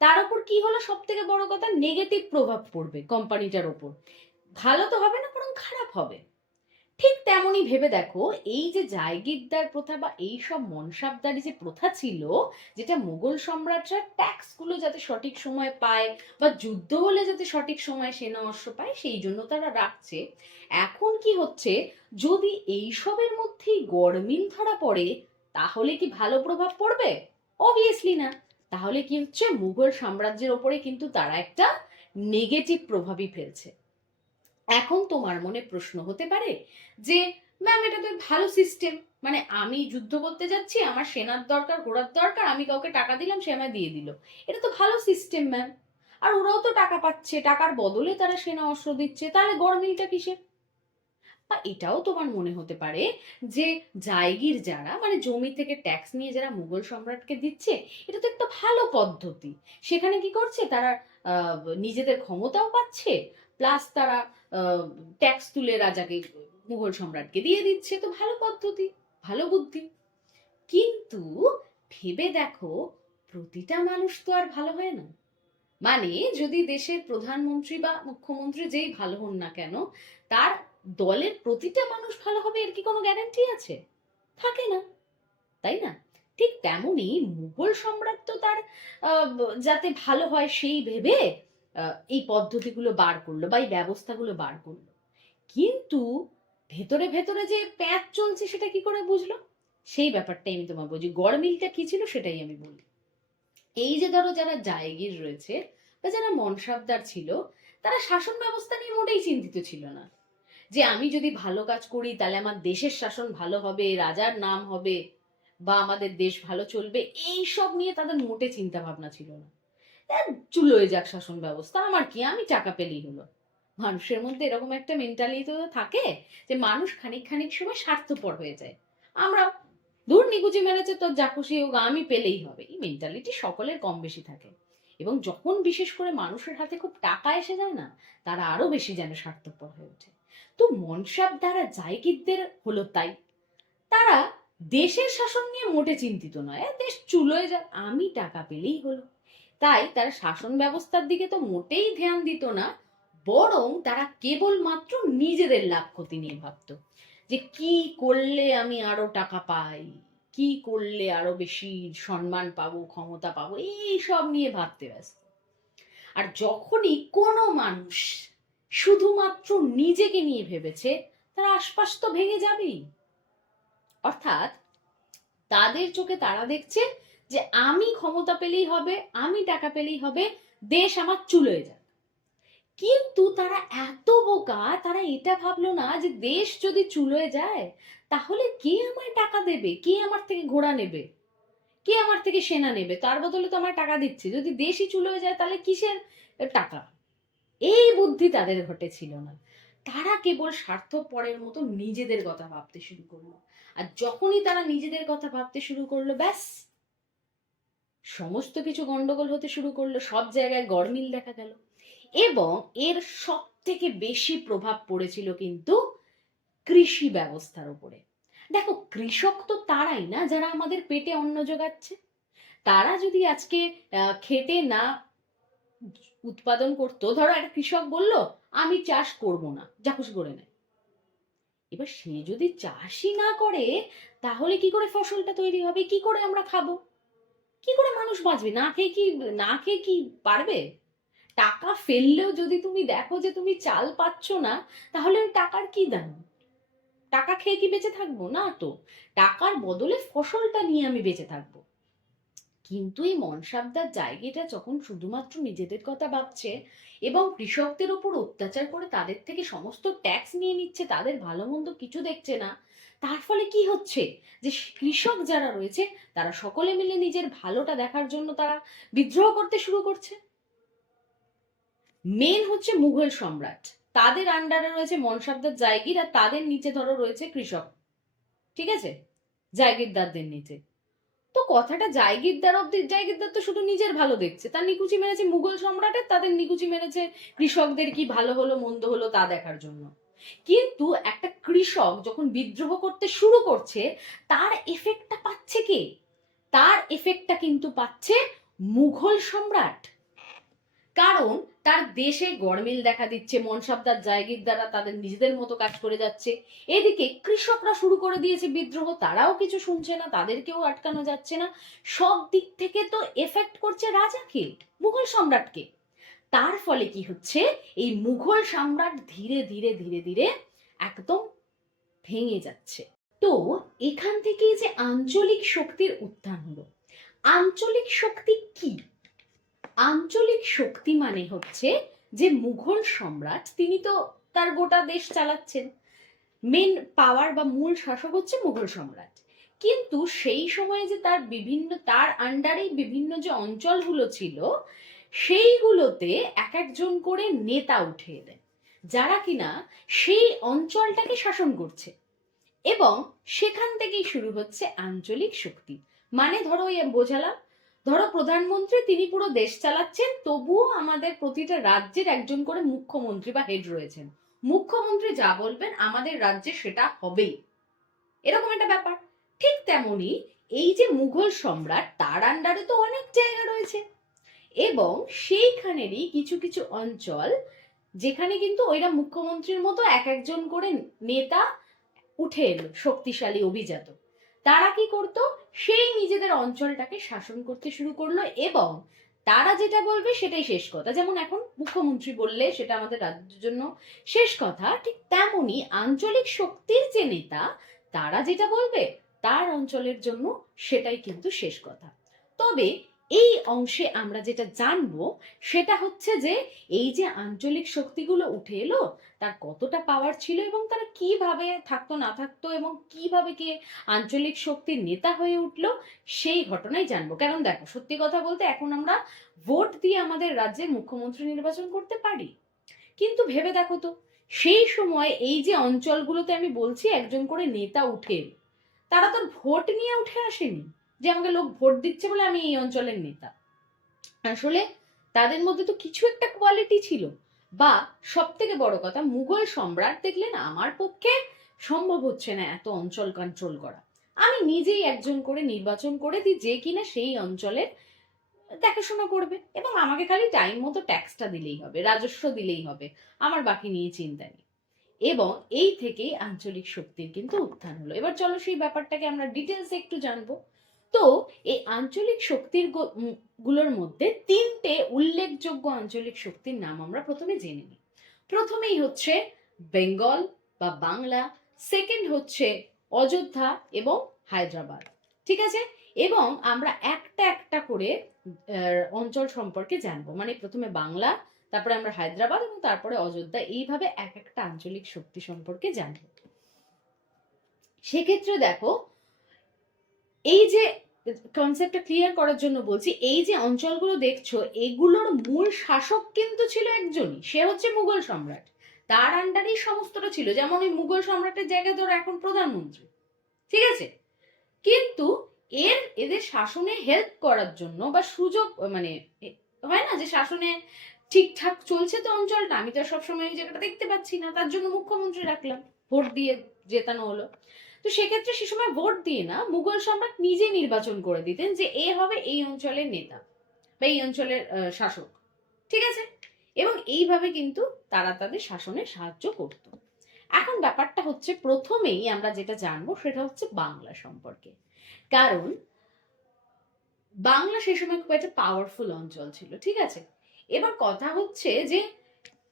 তার উপর কি হলো, সব থেকে বড় কথা, নেগেটিভ প্রভাব পড়বে কোম্পানিটার ওপর। ভালো তো হবে না, বরং খারাপ হবে। ঠিক তেমনই ভেবে দেখো, এই যে জায়গিরদার প্রথা বা এই সব মনসাবদারি যে প্রথা ছিল, যেটা মুঘল সম্রাটরা ট্যাক্স গুলো যাতে সঠিক সময় পায় বা যুদ্ধ হলে যাতে সঠিক সময় সেনা অস্ত্র পায় সেই জন্য তারা রাখছে। এখন কি হচ্ছে, যদি এই সবের মধ্যেই গরমিল ধরা পড়ে তাহলে কি ভালো প্রভাব পড়বে? অবভিয়াসলি না। তাহলে কি হচ্ছে, মুঘল সাম্রাজ্যের ওপরে কিন্তু তারা একটা নেগেটিভ প্রভাবই ফেলছে। এখন তোমার মনে প্রশ্ন হতে পারে যে ম্যাম এটা তো ভালো সিস্টেম, মানে আমি যুদ্ধ করতে যাচ্ছি, আমার সেনার দরকার, ঘোড়ার দরকার, আমি কাউকে টাকা দিলাম, সে আমায় দিয়ে দিল, এটা তো ভালো সিস্টেম ম্যাম। আর ওরাও তো টাকা পাচ্ছে, টাকার বদলে তারা সেনা অস্ত্র দিচ্ছে, তাহলে গরমিলটা কিসের? বা এটাও তোমার মনে হতে পারে যে জায়গির যারা, মানে জমি থেকে ট্যাক্স নিয়ে যারা মুঘল সম্রাটকে দিচ্ছে, এটা তো একটা ভালো পদ্ধতি। সেখানে কি করছে তারা, নিজেদের ক্ষমতাও পাচ্ছে, প্লাস তারা ট্যাক্স তুলে রাজাকে, মুঘল সম্রাটকে দিয়ে দিচ্ছে, তো ভালো পদ্ধতি, ভালো বুদ্ধি। কিন্তু ভেবে দেখো, প্রতিটা মানুষ তো আর ভালো হয় না। মানে যদি দেশের প্রধানমন্ত্রী বা মুখ্যমন্ত্রী যেই ভালো হন না কেন, তার দলের প্রতিটা মানুষ ভালো হবে এর কি কোনো গ্যারান্টি আছে? থাকে না, তাই না? ঠিক তেমনি মুঘল সম্রাট তো তার যাতে ভালো হয় সেই ভেবে এই পদ্ধতিগুলো বার করলো বা এই ব্যবস্থাগুলো বার করলো। কিন্তু ভেতরে ভেতরে যে প্যাঁচ চলছে সেটা কি করে বুঝলো? সেই ব্যাপারটাই আমি তোমার বলছি, গড়মিলটা কি ছিল সেটাই আমি বলি। এই যে ধরো যারা জায়গির রয়েছে বা যারা মনসাবদার ছিল, তারা শাসন ব্যবস্থা নিয়ে মোটেই চিন্তিত ছিল না। যে আমি যদি ভালো কাজ করি তাহলে আমার দেশের শাসন ভালো হবে, রাজার নাম হবে, বা আমাদের দেশ ভালো চলবে, এই সব নিয়ে তাদের মোটে চিন্তা ভাবনা ছিল না। চুলোয় যাক শাসন ব্যবস্থা, আমার কি, আমি টাকা পেলেই হলো। মানুষের মধ্যে এরকম একটা মেন্টালিটি তো থাকে যে মানুষ খানিক খানিক সময় স্বার্থপর হয়ে যায়। আমরা দূর নিকুচি মেরেছে, তোর যা খুশি হোক, আমি পেলেই হবে, এই মেন্টালিটি সকলের কম বেশি থাকে। এবং যখন বিশেষ করে মানুষের হাতে খুব টাকা এসে যায় না, তারা আরো বেশি যেন স্বার্থপর হয়ে ওঠে। তো মনসাব দ্বারা জায়গিরদের হলো তাই, তারা দেশের শাসন নিয়ে মোটে চিন্তিত নয়, দেশ চুলোয় যাক, আমি টাকা পেলেই হলো। তাই তারা শাসন ব্যবস্থার দিকে তো মোটেই ধ্যান দিত না, বরং তারা কেবলমাত্র নিজেদের লাভ ক্ষতি নিয়ে ভাবতো, যে কি করলে আমি আরো টাকা পাই, কি করলে আরো বেশি সম্মান পাবো, ক্ষমতা পাবো, এই সব নিয়ে ভাবতে ব্যস্ত। আর যখনই কোনো মানুষ শুধুমাত্র নিজেকে নিয়ে ভেবেছে, তার আশপাশ তো ভেঙে যাবেই। অর্থাৎ তাদের চোখে তারা দেখছে যে আমি ক্ষমতা পেলেই হবে, আমি টাকা পেলেই হবে, দেশ আমার চুলোয় যাক। কিন্তু তারা এত বোকা, তারা এটা ভাবলো না যে দেশ যদি চুলোয় যায় তাহলে কে আমায় টাকা দেবে, কে আমার থেকে ঘোড়া নেবে, কে আমার থেকে সেনা নেবে, তার বদলে তো আমার টাকা দিচ্ছে, যদি দেশই চুলোয় যায় তাহলে কিসের টাকা? এই বুদ্ধি তাদের ঘটেছিল না। তারা কেবল স্বার্থপরের মতো নিজেদের কথা ভাবতে শুরু করলো। আর যখনই তারা নিজেদের কথা ভাবতে শুরু করলো, ব্যাস সমস্ত কিছু গন্ডগোল হতে শুরু করলো, সব জায়গায় গরমিল দেখা গেল। এবং এর সব থেকে বেশি প্রভাব পড়েছিল কিন্তু কৃষি ব্যবস্থার উপরে। দেখো, কৃষক তো তারাই না যারা আমাদের পেটে অন্ন জোগাচ্ছে। তারা যদি আজকে খেটে না উৎপাদন করতো, ধরো একটা কৃষক বলল আমি চাষ করব না, যা খুশি করে নেয়, এবার সে যদি চাষই না করে তাহলে কি করে ফসলটা তৈরি হবে, কি করে আমরা খাবো, কি করে মানুষ বাঁচবে? না খেয়ে কি, না খেয়ে কি পারবে? টাকা ফেললেও যদি তুমি দেখো যে তুমি চাল পাচ্ছ না, তাহলে ওই টাকার কি দাম? টাকা খেয়ে কি বেঁচে থাকবো? না তো, টাকার বদলে ফসলটা নিয়ে আমি বেঁচে থাকবো। কিন্তু এই মনসাবদার জায়গাটা যখন শুধুমাত্র নিজেদের কথা ভাবছে এবং কৃষকদের উপর অত্যাচার করে তাদের থেকে সমস্ত ট্যাক্স নিয়ে নিচ্ছে, তাদের ভালো মন্দ কিছু দেখছে না, তার ফলে কি হচ্ছে, যে কৃষক যারা রয়েছে তারা সকলে মিলে নিজের ভালোটা দেখার জন্য তারা বিদ্রোহ করতে শুরু করছে। মেন হচ্ছে মুঘল সম্রাট, তাদের আন্ডারে রয়েছে মনসাবদার জায়গির, আর তাদের নিচে ধরো রয়েছে কৃষক, ঠিক আছে, জায়গিরদারদের নিচে। তো কথাটা জায়গিরদার অব্দি, জায়গিরদার তো শুধু নিজের ভালো দেখছে, তার নিকুচি মেরেছে মুঘল সম্রাটের, তাদের নিকুচি মেরেছে কৃষকদের কি ভালো হলো মন্দ হলো তা দেখার জন্য। কিন্তু একটা কৃষক যখন বিদ্রোহ করতে শুরু করছে, তার এফেক্টটা পাচ্ছে কে? তার এফেক্টটা কিন্তু পাচ্ছে মুঘল সম্রাট। কারণ তার দেশে গরমিল দেখা দিচ্ছে, মনসাবদার জায়গির দ্বারা তাদের নিজেদের মতো কাজ করে যাচ্ছে। এদিকে কৃষকরা শুরু করে দিয়েছে বিদ্রোহ, তারাও কিছু শুনছে না, তাদেরকেও আটকানো যাচ্ছে না। সব দিক থেকে তো এফেক্ট করছে রাজাকে, মুঘল সম্রাটকে। তার ফলে কি হচ্ছে, এই মুঘল সম্রাট ধীরে ধীরে ধীরে ধীরে একদম ভেঙে যাচ্ছে। তো এখান থেকে যে আঞ্চলিক শক্তির উত্থান হলো। আঞ্চলিক শক্তি কি? আঞ্চলিক শক্তি মানে হচ্ছে যে মুঘল সম্রাট তিনি তো তার গোটা দেশ চালাচ্ছেন, মেন পাওয়ার বা মূল শাসক হচ্ছে মুঘল সম্রাট। কিন্তু সেই সময়ে যে তার আন্ডারেই বিভিন্ন যে অঞ্চলগুলো ছিল, সেইগুলোতে এক একজন করে নেতা উঠে এলেন, যারা কিনা সেই অঞ্চলটাকে শাসন করছে। এবং সেখান থেকেই শুরু হচ্ছে আঞ্চলিক শক্তি। মানে ধরো বোঝালাম, ধরো প্রধানমন্ত্রী তিনি পুরো দেশ চালাচ্ছেন, তবুও আমাদের প্রতিটা রাজ্যের একজন করে মুখ্যমন্ত্রী বা হেড রয়েছেন। মুখ্যমন্ত্রী যা বলবেন আমাদের রাজ্যে সেটা হবেই, এরকম একটা ব্যাপার। ঠিক তেমনি এই যে মুঘল সম্রাট, তার আন্ডারে তো অনেক জায়গা রয়েছে, এবং সেইখানেরই কিছু কিছু অঞ্চল যেখানে কিন্তু ওইরা মুখ্যমন্ত্রীর মতো এক একজন করে নেতা উঠে এলো, শক্তিশালী অভিজাত। তারা কি করত, সেই নিজেদের অঞ্চলটাকে শাসন করতে শুরু করলো, এবং তারা যেটা বলবে সেটাই শেষ কথা। যেমন এখন মুখ্যমন্ত্রী বললে সেটা আমাদের রাজ্যের জন্য শেষ কথা, ঠিক তেমনি আঞ্চলিক শক্তির যে নেতা, তারা যেটা বলবে তার অঞ্চলের জন্য সেটাই কিন্তু শেষ কথা। তবে এই অংশে আমরা যেটা জানবো সেটা হচ্ছে যে এই যে আঞ্চলিক শক্তিগুলো উঠে এলো, তার কতটা পাওয়ার ছিল, এবং তারা কিভাবে থাকতো না থাকতো, এবং কিভাবে কে আঞ্চলিক শক্তির নেতা হয়ে উঠলো, সেই ঘটনাই জানবো। কারণ দেখো, সত্যি কথা বলতে এখন আমরা ভোট দিয়ে আমাদের রাজ্যের মুখ্যমন্ত্রী নির্বাচন করতে পারি, কিন্তু ভেবে দেখো তো, সেই সময় এই যে অঞ্চলগুলোতে আমি বলছি একজন করে নেতা উঠে এলো, তারা তো ভোট নিয়ে উঠে আসেনি যে আমাকে লোক ভোট দিচ্ছে বলে আমি এই অঞ্চলের নেতা। আসলে তাদের মধ্যে তো কিছু একটা কোয়ালিটি ছিল। বা সব থেকে বড় কথা, মুঘল সম্রাট দেখলেন আমার পক্ষে সম্ভব হচ্ছে না এত অঞ্চল কন্ট্রোল করা, আমি নিজেই একজন করে নির্বাচন করে দিই যে কিনা সেই অঞ্চলের দেখাশোনা করবে, এবং আমাকে খালি টাইম মতো ট্যাক্সটা দিলেই হবে, রাজস্ব দিলেই হবে, আমার বাকি নিয়ে চিন্তা নেই। এবং এই থেকেই আঞ্চলিক শক্তির কিন্তু উত্থান হলো। এবার চলো সেই ব্যাপারটাকে আমরা ডিটেলসে একটু জানবো। তো এই আঞ্চলিক শক্তির গুলোর মধ্যে তিনটে উল্লেখযোগ্য আঞ্চলিক শক্তির নাম আমরা প্রথমে জেনে নিই। প্রথমেই হচ্ছে বেঙ্গল বা বাংলা, সেকেন্ড হচ্ছে অযোধ্যা এবং হায়দ্রাবাদ। ঠিক আছে, এবং আমরা একটা একটা করে অঞ্চল সম্পর্কে জানবো। মানে প্রথমে বাংলা, তারপরে আমরা হায়দ্রাবাদ, এবং তারপরে অযোধ্যা, এইভাবে এক একটা আঞ্চলিক শক্তি সম্পর্কে জানবো। সেক্ষেত্রে দেখো, এই যে কনসেপ্টটা ক্লিয়ার করার জন্য বলছি, এই যে অঞ্চলগুলো দেখছো এগুলোর মূল শাসক কিন্তু ছিল একজনই, সে হচ্ছে মুঘল সম্রাট। তার আন্ডারেই সমস্তটা ছিল। যেমন এই মুঘল সম্রাটের জায়গায় ধরো এখন প্রধানমন্ত্রী, ঠিক আছে, কিন্তু এদের শাসনে হেল্প করার জন্য বা সুযোগ, মানে হয় না যে শাসনে ঠিকঠাক চলছে তো অঞ্চলটা, আমি তো সবসময় এই জায়গাটা দেখতে পাচ্ছি না, তার জন্য মুখ্যমন্ত্রী রাখলাম, ভোট দিয়ে জেতানো হলো। তো সেক্ষেত্রে সে সময় ভোট দিয়ে না, মুঘল সম্রাট নিজে নির্বাচন করে দিতেন যে এ হবে এই অঞ্চলের নেতা বা এই অঞ্চলের শাসক। ঠিক আছে, এবং এইভাবে কিন্তু তারা তাদের শাসনে সাহায্য করত। এখন ব্যাপারটা হচ্ছে, প্রথমেই আমরা যেটা জানবো সেটা হচ্ছে বাংলা সম্পর্কে। কারণ বাংলা সেই সময় খুব একটা পাওয়ারফুল অঞ্চল ছিল। ঠিক আছে, এবার কথা হচ্ছে যে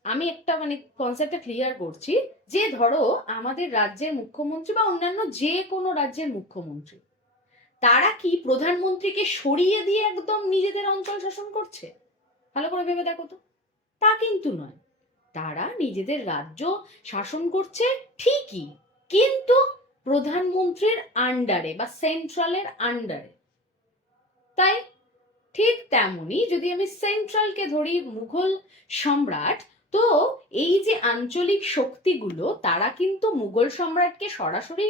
আমি একটা মানে কনসেপ্টটা ক্লিয়ার করছি, যে ধরো আমাদের রাজ্যের মুখ্যমন্ত্রী বা অন্যান্য যে কোনো রাজ্যের মুখ্যমন্ত্রী, তারা কি প্রধানমন্ত্রীকে সরিয়ে দিয়ে একদম নিজেদের অঞ্চল শাসন করছে? ভালো করে ভেবে দেখো তো, তা কিন্তু নয়। তারা নিজেদের রাজ্য শাসন করছে ঠিকই, কিন্তু প্রধানমন্ত্রীর আন্ডারে বা সেন্ট্রালের আন্ডারে। তাই ঠিক তেমনি যদি আমি সেন্ট্রালকে ধরি, মুঘল সম্রাট, তো এই যে আঞ্চলিক শক্তিগুলো তারা কিন্তু মুঘল সম্রাটকে সরাসরি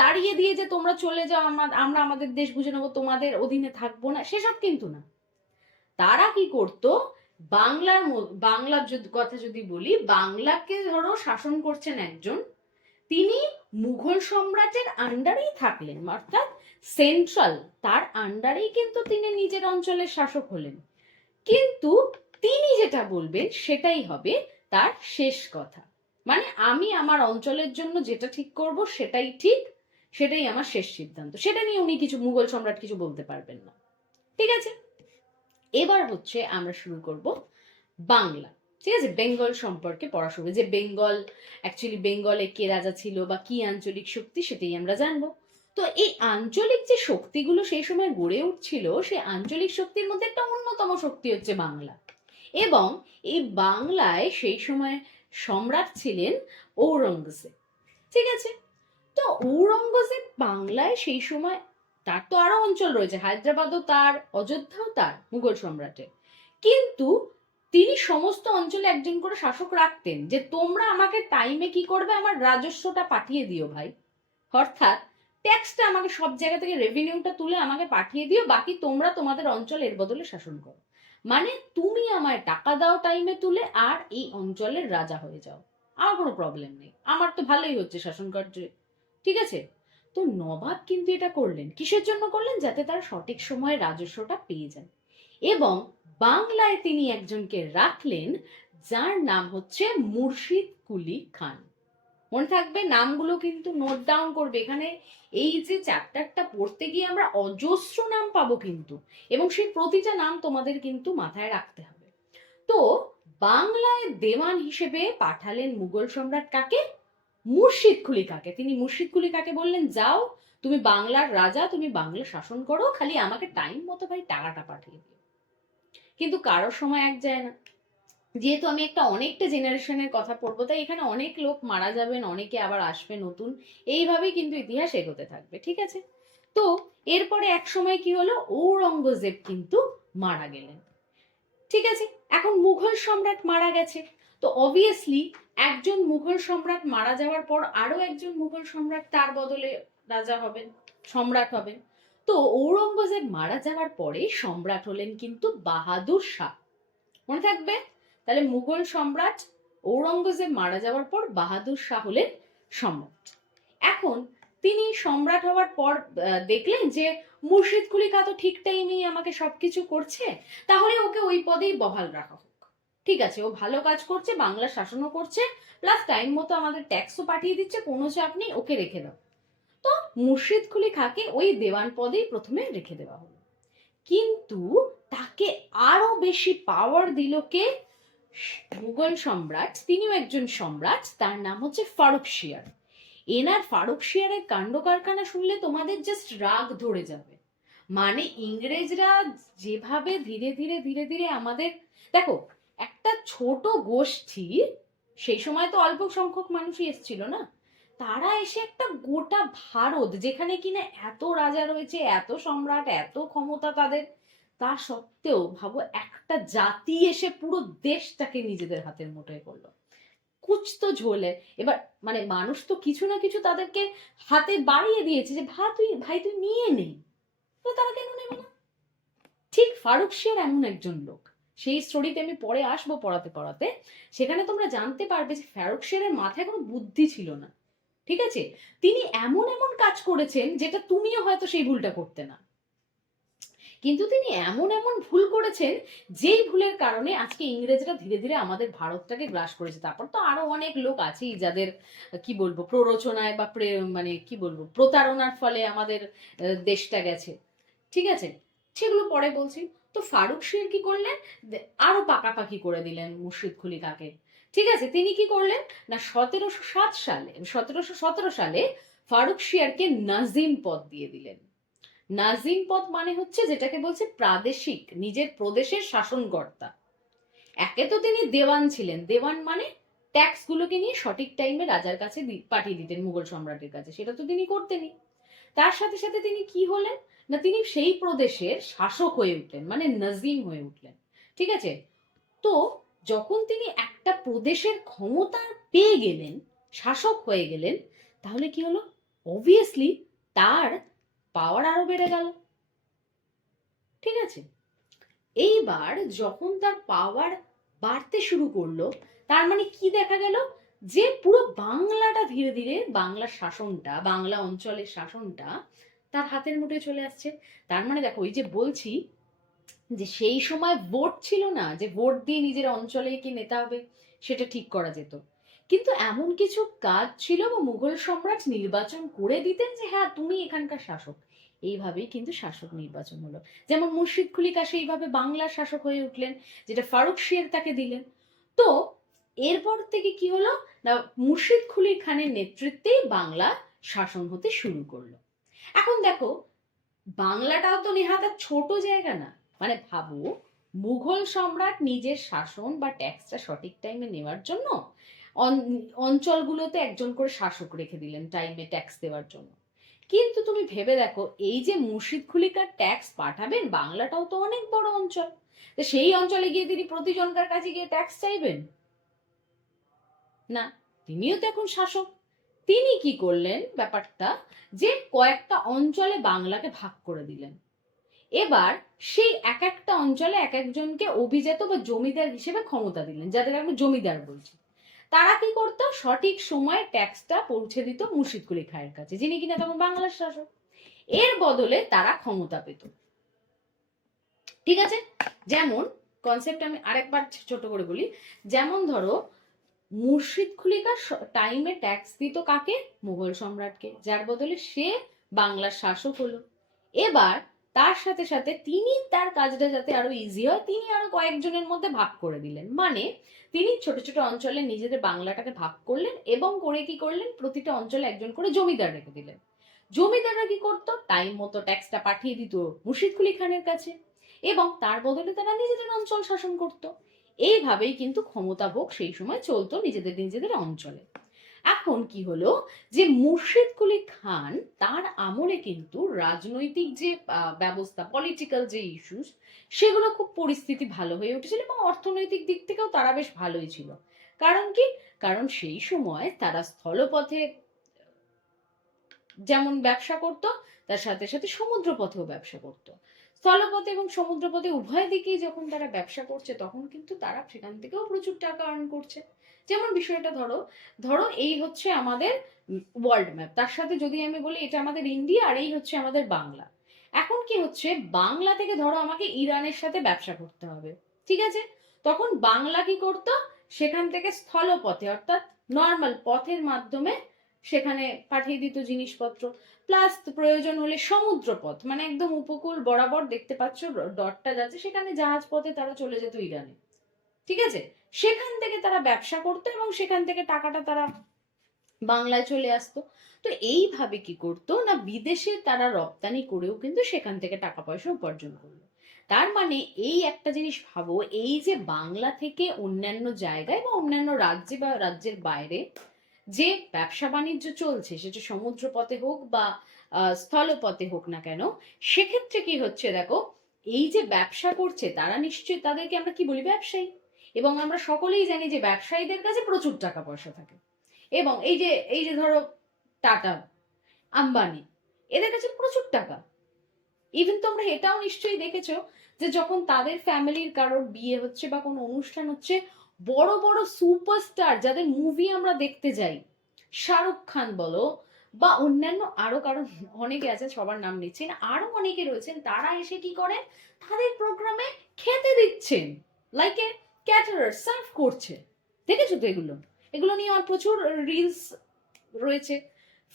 তাড়িয়ে দিয়ে যে তোমরা চলে যাও, আমরা আমাদের দেশ বুঝে নেবো, তোমাদের অধীনে থাকবো না, সেসব কিন্তু না। তারা কি করত, বাংলার কথা যদি বলি, বাংলাকে ধরো শাসন করছেন একজন, তিনি মুঘল সম্রাটের আন্ডারেই থাকলেন, অর্থাৎ সেন্ট্রাল তার আন্ডারেই কিন্তু তিনি নিজের অঞ্চলের শাসক হলেন। কিন্তু তিনি যেটা বলবেন সেটাই হবে তার শেষ কথা। মানে আমি আমার অঞ্চলের জন্য যেটা ঠিক করব সেটাই ঠিক, সেটাই আমার শেষ সিদ্ধান্ত। সেটা নিয়ে উনি কিছু, মুঘল সম্রাট কিছু বলতে পারবেন না। ঠিক আছে, এবার হচ্ছে আমরা শুরু করব বাংলা। ঠিক আছে, বেঙ্গল সম্পর্কে পড়া শুরু, যে বেঙ্গল অ্যাকচুয়ালি বেঙ্গলে কে রাজা ছিল বা কি আঞ্চলিক শক্তি সেটাই আমরা জানবো। তো এই আঞ্চলিক যে শক্তিগুলো সেই সময় গড়ে উঠছিল, সেই আঞ্চলিক শক্তির মধ্যে একটা অন্যতম শক্তি হচ্ছে বাংলা। এবং এই বাংলায় সেই সময় সম্রাট ছিলেন ঔরঙ্গজেব। ঠিক আছে, তো ঔরঙ্গজেব বাংলায় সেই সময়, তার তো আরো অঞ্চল রয়েছে, হায়দ্রাবাদও তার, অযোধ্যাও তার, মুঘল সম্রাটের, কিন্তু তিনি সমস্ত অঞ্চলে একজন করে শাসক রাখতেন, যে তোমরা আমাকে টাইমে কি করবে, আমার রাজস্বটা পাঠিয়ে দিও ভাই, অর্থাৎ ট্যাক্সটা আমাকে সব জায়গা থেকে, রেভিনিউটা তুলে আমাকে পাঠিয়ে দিও, বাকি তোমরা তোমাদের অঞ্চল এর বদলে শাসন করো। মানে তুমি আমায় টাকা দাও টাইমে তুলে, আর এই অঞ্চলের রাজা হয়ে যাও, আমার কোনো প্রবলেম নেই, আমার তো ভালোই হচ্ছে শাসন কার্যে। ঠিক আছে, তো নবাব কিন্তু এটা করলেন, কিসের জন্য করলেন, যাতে তারা সঠিক সময়ে রাজস্বটা পেয়ে যান। এবং বাংলায় তিনি একজনকে রাখলেন যার নাম হচ্ছে মুর্শিদ কুলি খান। মনে থাকবে নামগুলো, কিন্তু নোট ডাউন করবে, এখানে এই যে চ্যাপ্টারটা পড়তে গিয়ে আমরা অজস্র নাম পাবো কিন্তু, এবং সেই প্রতিটা নাম তোমাদের কিন্তু মাথায় রাখতে হবে। তো বাংলায় দেওয়ান হিসেবে পাঠালেন মুঘল সম্রাট কাকে, মুর্শিদ কুলি খাঁকে। তিনি মুর্শিদ কুলি খাঁকে বললেন, যাও তুমি বাংলার রাজা, তুমি বাংলা শাসন করো, খালি আমাকে টাইম মতো ভাই টাকাটা পাঠিয়ে দিও। কিন্তু কারোর সময় এক যায় না, যেহেতু আমি অনেকটা জেনারেশনের কথা পড়বো, তাই এখানে অনেক লোক মারা যাবেন, অনেকে আবার আসবে নতুন, এইভাবেই কিন্তু ইতিহাস এগোতে থাকবে। ঠিক আছে, তো এরপরে এক সময় কি হলো, ঔরঙ্গজেব কিন্তু মারা গেলেন। ঠিক আছে, এখন মুঘল সম্রাট মারা গেছে, তো অবভিয়াসলি একজন মুঘল সম্রাট মারা যাওয়ার পর আরো একজন মুঘল সম্রাট তার বদলে রাজা হবেন, সম্রাট হবেন। তো ঔরঙ্গজেব মারা যাওয়ার পরে সম্রাট হলেন কিন্তু বাহাদুর শাহ। মনে থাকবে, তাহলে মুঘল সম্রাট ঔরঙ্গজেব মারা যাওয়ার পর বাহাদুর শাহ হলেন সম্রাট। এখন তিনি সম্রাট হওয়ার পর দেখলেন যে মুর্শিদ কুলি খাঁ তো ঠিক টাইমেই আমাকে সবকিছু করছে, তাহলে ওকে ওই পদেই বহাল রাখা হোক। ঠিক আছে, ও ভালো কাজ করছে, বাংলা শাসনও করছে, প্লাস টাইম মতো আমাদের ট্যাক্সও পাঠিয়ে দিচ্ছে, কোনো চাপ নেই, ওকে রেখে দাও। তো মুর্শিদ কুলি খাঁকে ওই দেওয়ান পদেই প্রথমে রেখে দেওয়া হলো। কিন্তু তাকে আরো বেশি পাওয়ার দিল কে, মুঘল সম্রাট, তিনিও একজন সম্রাট, তার নাম হচ্ছে ফারুকশিয়ার। এনার ফারুকশিয়ারের কাণ্ড কারখানা শুনলে তোমাদের জাস্ট রাগ ধরে যাবে। মানে ইংরেজরা যেভাবে ধীরে ধীরে ধীরে ধীরে আমাদের, দেখো একটা ছোট গোষ্ঠী, সেই সময় তো অল্প সংখ্যক মানুষই এসেছিল না, তারা এসে একটা গোটা ভারত, যেখানে কিনা এত রাজা রয়েছে, এত সম্রাট, এত ক্ষমতা তাদের, তা সত্ত্বেও ভাবো একটা জাতি এসে পুরো দেশটাকে নিজেদের হাতের মুঠোয় করলো। কুছ তো ঝোলে, এবার মানে মানুষ তো কিছু না কিছু তাদেরকে হাতে বাড়িয়ে দিয়েছে, যে ভাই তুই নিয়ে নে, তো তারা কেন নেবে না? ঠিক ফারুকশিয়ার এমন একজন লোক, সেই স্টোরিতে আমি পরে আসবো পড়াতে পড়াতে, সেখানে তোমরা জানতে পারবে যে ফারুকশিয়ারের মাথায় কোনো বুদ্ধি ছিল না। ঠিক আছে, তিনি এমন এমন কাজ করেছেন যেটা তুমিও হয়তো সেই ভুলটা করতে না, কিন্তু তিনি এমন এমন ভুল করেছেন যেই ভুলের কারণে আজকে ইংরেজরা ধীরে ধীরে আমাদের ভারতটাকে গ্রাস করেছে। তারপর তো আরো অনেক লোক আছেই যাদের কি বলবো প্ররোচনায় বা মানে কি বলবো প্রতারণার ফলে আমাদের দেশটা গেছে। ঠিক আছে, সেগুলো পরে বলছি। তো ফারুকশিয়ার কি করলেন, আরো পাকাপাকি করে দিলেন মুর্শিদ কুলি খাঁকে। ঠিক আছে, তিনি কি করলেন না, 1717 সালে ফারুকশিয়ারকে নাজিম পদ দিয়ে দিলেন। নাজিম পদ মানে হচ্ছে যেটাকে বলছে প্রাদেশিক, নিজের প্রদেশের শাসনকর্তা। একে তো তিনি দেওয়ান ছিলেন, দেওয়ান মানে ট্যাক্স গুলোকে নিয়ে সঠিক টাইমে রাজার কাছে পাঠিয়ে দিতেন মুঘল সম্রাটের কাছে, সেটা তো তিনি করতেনই। তার সাথে সাথে তিনি কি হলেন না, তিনি সেই প্রদেশের শাসক হয়ে উঠলেন, মানে নাজিম হয়ে উঠলেন। ঠিক আছে, তো যখন তিনি একটা প্রদেশের ক্ষমতা পেয়ে গেলেন, শাসক হয়ে গেলেন, তাহলে কি হলো, অবভিয়াসলি তার পাওয়ার আরো বেড়ে গেল। ঠিক আছে, এইবার যখন তার পাওয়ার বাড়তে শুরু করলো, তার মানে কি দেখা গেল, যে পুরো বাংলাটা ধীরে ধীরে, বাংলার শাসনটা, বাংলা অঞ্চলের শাসনটা তার হাতের মুঠোয় চলে আসছে। তার মানে দেখো, ওই যে বলছি যে সেই সময় ভোট ছিল না, যে ভোট দিয়ে নিজের অঞ্চলে কি নেতা হবে সেটা ঠিক করা যেত, কিন্তু এমন কিছু কাজ ছিল বা মুঘল সম্রাট নির্বাচন করে দিতেন যে হ্যাঁ তুমি এখানকার শাসক। এইভাবেই কিন্তু শাসক নির্বাচন হলো। যেমন মুর্শিদ কুলি কাশি এইভাবে বাংলার শাসক হয়ে উঠলেন, যেটা ফারুক শিয়ার তাকে দিলেন। তো এরপর থেকে কি হলো না, মুর্শিদ কুলি খানের নেতৃত্বেই বাংলা শাসন হতে শুরু করলো। এখন দেখো, বাংলাটাও তো নেহাত আর ছোট জায়গা না। মানে ভাবো, মুঘল সম্রাট নিজের শাসন বা ট্যাক্সটা সঠিক টাইমে নেওয়ার জন্য অঞ্চলগুলোতে একজন করে শাসক রেখে দিলেন টাইমে ট্যাক্স দেওয়ার জন্য। কিন্তু তুমি ভেবে দেখো, এই যে মুর্শিদ কুলিকার ট্যাক্স পাঠাবেন, বাংলাটাও তো অনেক বড় অঞ্চল, তো সেই অঞ্চলে গিয়ে তিনি প্রতিজনকার কাছে গিয়ে ট্যাক্স চাইবেন না। তিনিও তো এখন শাসক। তিনি কি করলেন ব্যাপারটা, যে কয়েকটা অঞ্চলে বাংলাকে ভাগ করে দিলেন। এবার সেই এক একটা অঞ্চলে এক একজনকে অভিজাত বা জমিদার হিসেবে ক্ষমতা দিলেন, যাদের আমরা জমিদার বলছি। তারা কি করতো, সঠিক সময়ে ট্যাক্সটা পৌঁছে দিত মুর্শিদ কুলি খাঁয়ের কাছে, যিনি কিনা তখন বাংলার শাসক। এর বদলে তারা ক্ষমতা পেত। ঠিক আছে, যেমন কনসেপ্ট আমি আরেকবার ছোট করে বলি। যেমন ধরো, মুর্শিদ কুলিকা টাইমে ট্যাক্স দিত কাকে, মুঘল সম্রাটকে, যার বদলে সে বাংলার শাসক হলো। এবার তার সাথে সাথে তিনি তার কাজটা যাতে আরো ইজি হয়, তিনি আরো কয়েকজনের মধ্যে ভাগ করে দিলেন। মানে তিনি ছোট ছোট অঞ্চলে নিজেদের বাংলাটাকে ভাগ করলেন, এবং করে কি করলেন, প্রতিটা অঞ্চলে একজন করে জমিদার রেখে দিলেন। জমিদাররা কি করতো, টাইম মতো ট্যাক্সটা পাঠিয়ে দিত মুর্শিদ কুলি খানের কাছে, এবং তার বদলে তারা নিজেদের অঞ্চল শাসন করত। এইভাবেই কিন্তু ক্ষমতা ভোগ সেই সময় চলতো নিজেদের নিজেদের অঞ্চলে। এখন কি হলো, যে মুর্শিদ কুলি খান তার আমলে কিন্তু রাজনৈতিক যে ব্যবস্থা, পলিটিক্যাল যে ইস্যুস, সেগুলো খুব পরিস্থিতি ভালো হয়ে উঠেছিল, এবং অর্থনৈতিক দিক থেকেও তারা বেশ ভালোই ছিল। কারণ কি, কারণ সেই সময় তারা স্থলপথে যেমন ব্যবসা করত, তার সাথে সাথে সমুদ্র পথেও ব্যবসা করত। স্থলপথে এবং সমুদ্রপথে উভয় দিকেই যখন তারা ব্যবসা করছে, তখন কিন্তু তারা সেখান থেকেও প্রচুর টাকা আর্ন করছে। যেমন বিষয়টা ধরো, ধরো এই হচ্ছে আমাদের ওয়ার্ল্ড ম্যাপ, তার সাথে যদি আমি বলি এটা আমাদের ইন্ডিয়া আর এই হচ্ছে আমাদের বাংলা। এখন কি হচ্ছে, বাংলা থেকে ধরো আমাকে ইরানের সাথে ব্যবসা করতে হবে, ঠিক আছে, তখন বাংলা কি করতো, সেখান থেকে স্থলপথে অর্থাৎ নর্মাল পথের মাধ্যমে সেখানে পাঠিয়ে দিত জিনিসপত্র। প্লাস প্রয়োজন হলে সমুদ্রপথ, মানে একদম উপকূল বরাবর দেখতে পাচ্ছ ডটটা যাচ্ছে, সেখানে জাহাজ পথে তারা চলে যেত ইরানে। ঠিক আছে, সেখান থেকে তারা ব্যবসা করতো, এবং সেখান থেকে টাকাটা তারা বাংলায় চলে আসতো। তো এইভাবে কি করতো না, বিদেশে তারা রপ্তানি করেও কিন্তু সেখান থেকে টাকা পয়সা উপার্জন করলো। তার মানে এই একটা জিনিস ভাবো, এই যে বাংলা থেকে অন্যান্য জায়গায় বা অন্যান্য রাজ্যে বা রাজ্যের বাইরে যে ব্যবসা বাণিজ্য চলছে, সেটা সমুদ্র পথে হোক বা স্থলপথে হোক না কেন, সেক্ষেত্রে কি হচ্ছে দেখো, এই যে ব্যবসা করছে তারা নিশ্চয়ই, তাদেরকে আমরা কি বলি, ব্যবসায়ী। এবং আমরা সকলেই জানি যে ব্যবসায়ীদের কাছে প্রচুর টাকা পয়সা থাকে। এবং এই যে ধরো টাটা, আম্বানি, এদের কাছে প্রচুর টাকা। ইভেন তোমরা এটাও নিশ্চয়ই দেখেছো, যে যখন তাদের ফ্যামিলির কারোর বিয়ে হচ্ছে বা কোনো অনুষ্ঠান হচ্ছে, বড় বড় সুপারস্টার যাদের মুভি আমরা দেখতে যাই, শাহরুখ খান বলো বা অন্যান্য আরো কারো, অনেকে আছে সবার নাম নিচ্ছি না, আরো অনেকে রয়েছেন, তারা এসে কি করে, তাদের প্রোগ্রামে খেতে দিচ্ছেন, লাইক এ ক্যাটারার সার্ভ করছে। দেখেছো তো এগুলো, এগুলো নিয়ে আমার প্রচুর রিলস রয়েছে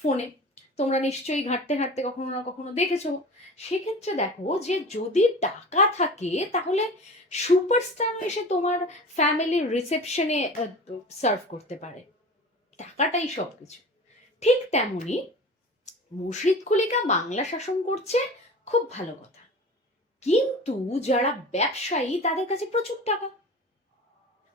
ফোনে, তোমরা নিশ্চয়ই ঘাঁটতে ঘাঁটতে কখনো না কখনো দেখেছো। সেক্ষেত্রে দেখো, যে যদি টাকা থাকে তাহলে সুপারস্টার এসে তোমার ফ্যামিলির রিসেপশনে সার্ভ করতে পারে, টাকাটাই সবকিছু। ঠিক তেমনি মুর্শিদ কুলিকা বাংলা শাসন করছে, খুব ভালো কথা, কিন্তু যারা ব্যবসায়ী তাদের কাছে প্রচুর টাকা।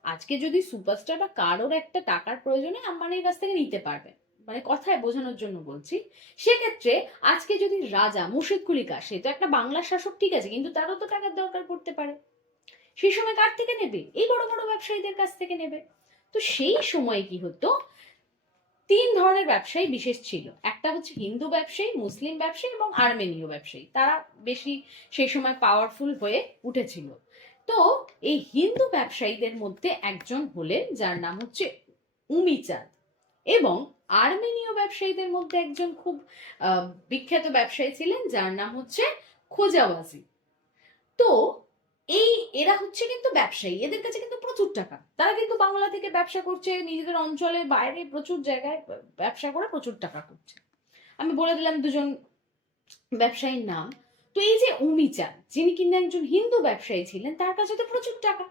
আজকে যদি সুপারস্টার বা কারোর একটা টাকার প্রয়োজনে আম্বানির কাছ থেকে নিতে পারবে, মানে কথায় বোঝানোর জন্য বলছি, সেক্ষেত্রে আজকে যদি রাজা মুর্শিদ কুলি খাঁ, সে তো একটা বাংলা শাসক ঠিক আছে, কিন্তু তারও তো টাকার দরকার পড়তে পারে। সেই সময় কার থেকে নেবে, এই বড় বড় ব্যবসায়ীদের কাছ থেকে নেবে। তো সেই সময় কি হতো, তিন ধরনের ব্যবসায়ী বিশেষ ছিল, একটা হচ্ছে হিন্দু ব্যবসায়ী, মুসলিম ব্যবসায়ী এবং আর্মেনীয় ব্যবসায়ী, তারা বেশি সেই সময় পাওয়ারফুল হয়ে উঠেছিল। তো এই হিন্দু ব্যবসায়ীদের মধ্যে একজন হলেন যার নাম হচ্ছে উমিচাঁদ, এবং আর্মেনীয় ব্যবসায়ীদের মধ্যে একজন খুব বিখ্যাত ব্যবসায়ী ছিলেন যার নাম হচ্ছে খোজাওয়াজি। তো এই এরা হচ্ছে কিন্তু ব্যবসায়ী, এদের কাছে কিন্তু প্রচুর টাকা, তারা কিন্তু বাংলা থেকে ব্যবসা করছে, নিজেদের অঞ্চলে বাইরে প্রচুর জায়গায় ব্যবসা করে প্রচুর টাকা করছে। আমি বলে দিলাম দুজন ব্যবসায়ীর নাম। তো এই যে উমিচাঁদ, যিনি কিনা একজন হিন্দু ব্যবসায়ী ছিলেন, তার কাছে তো প্রচুর টাকা।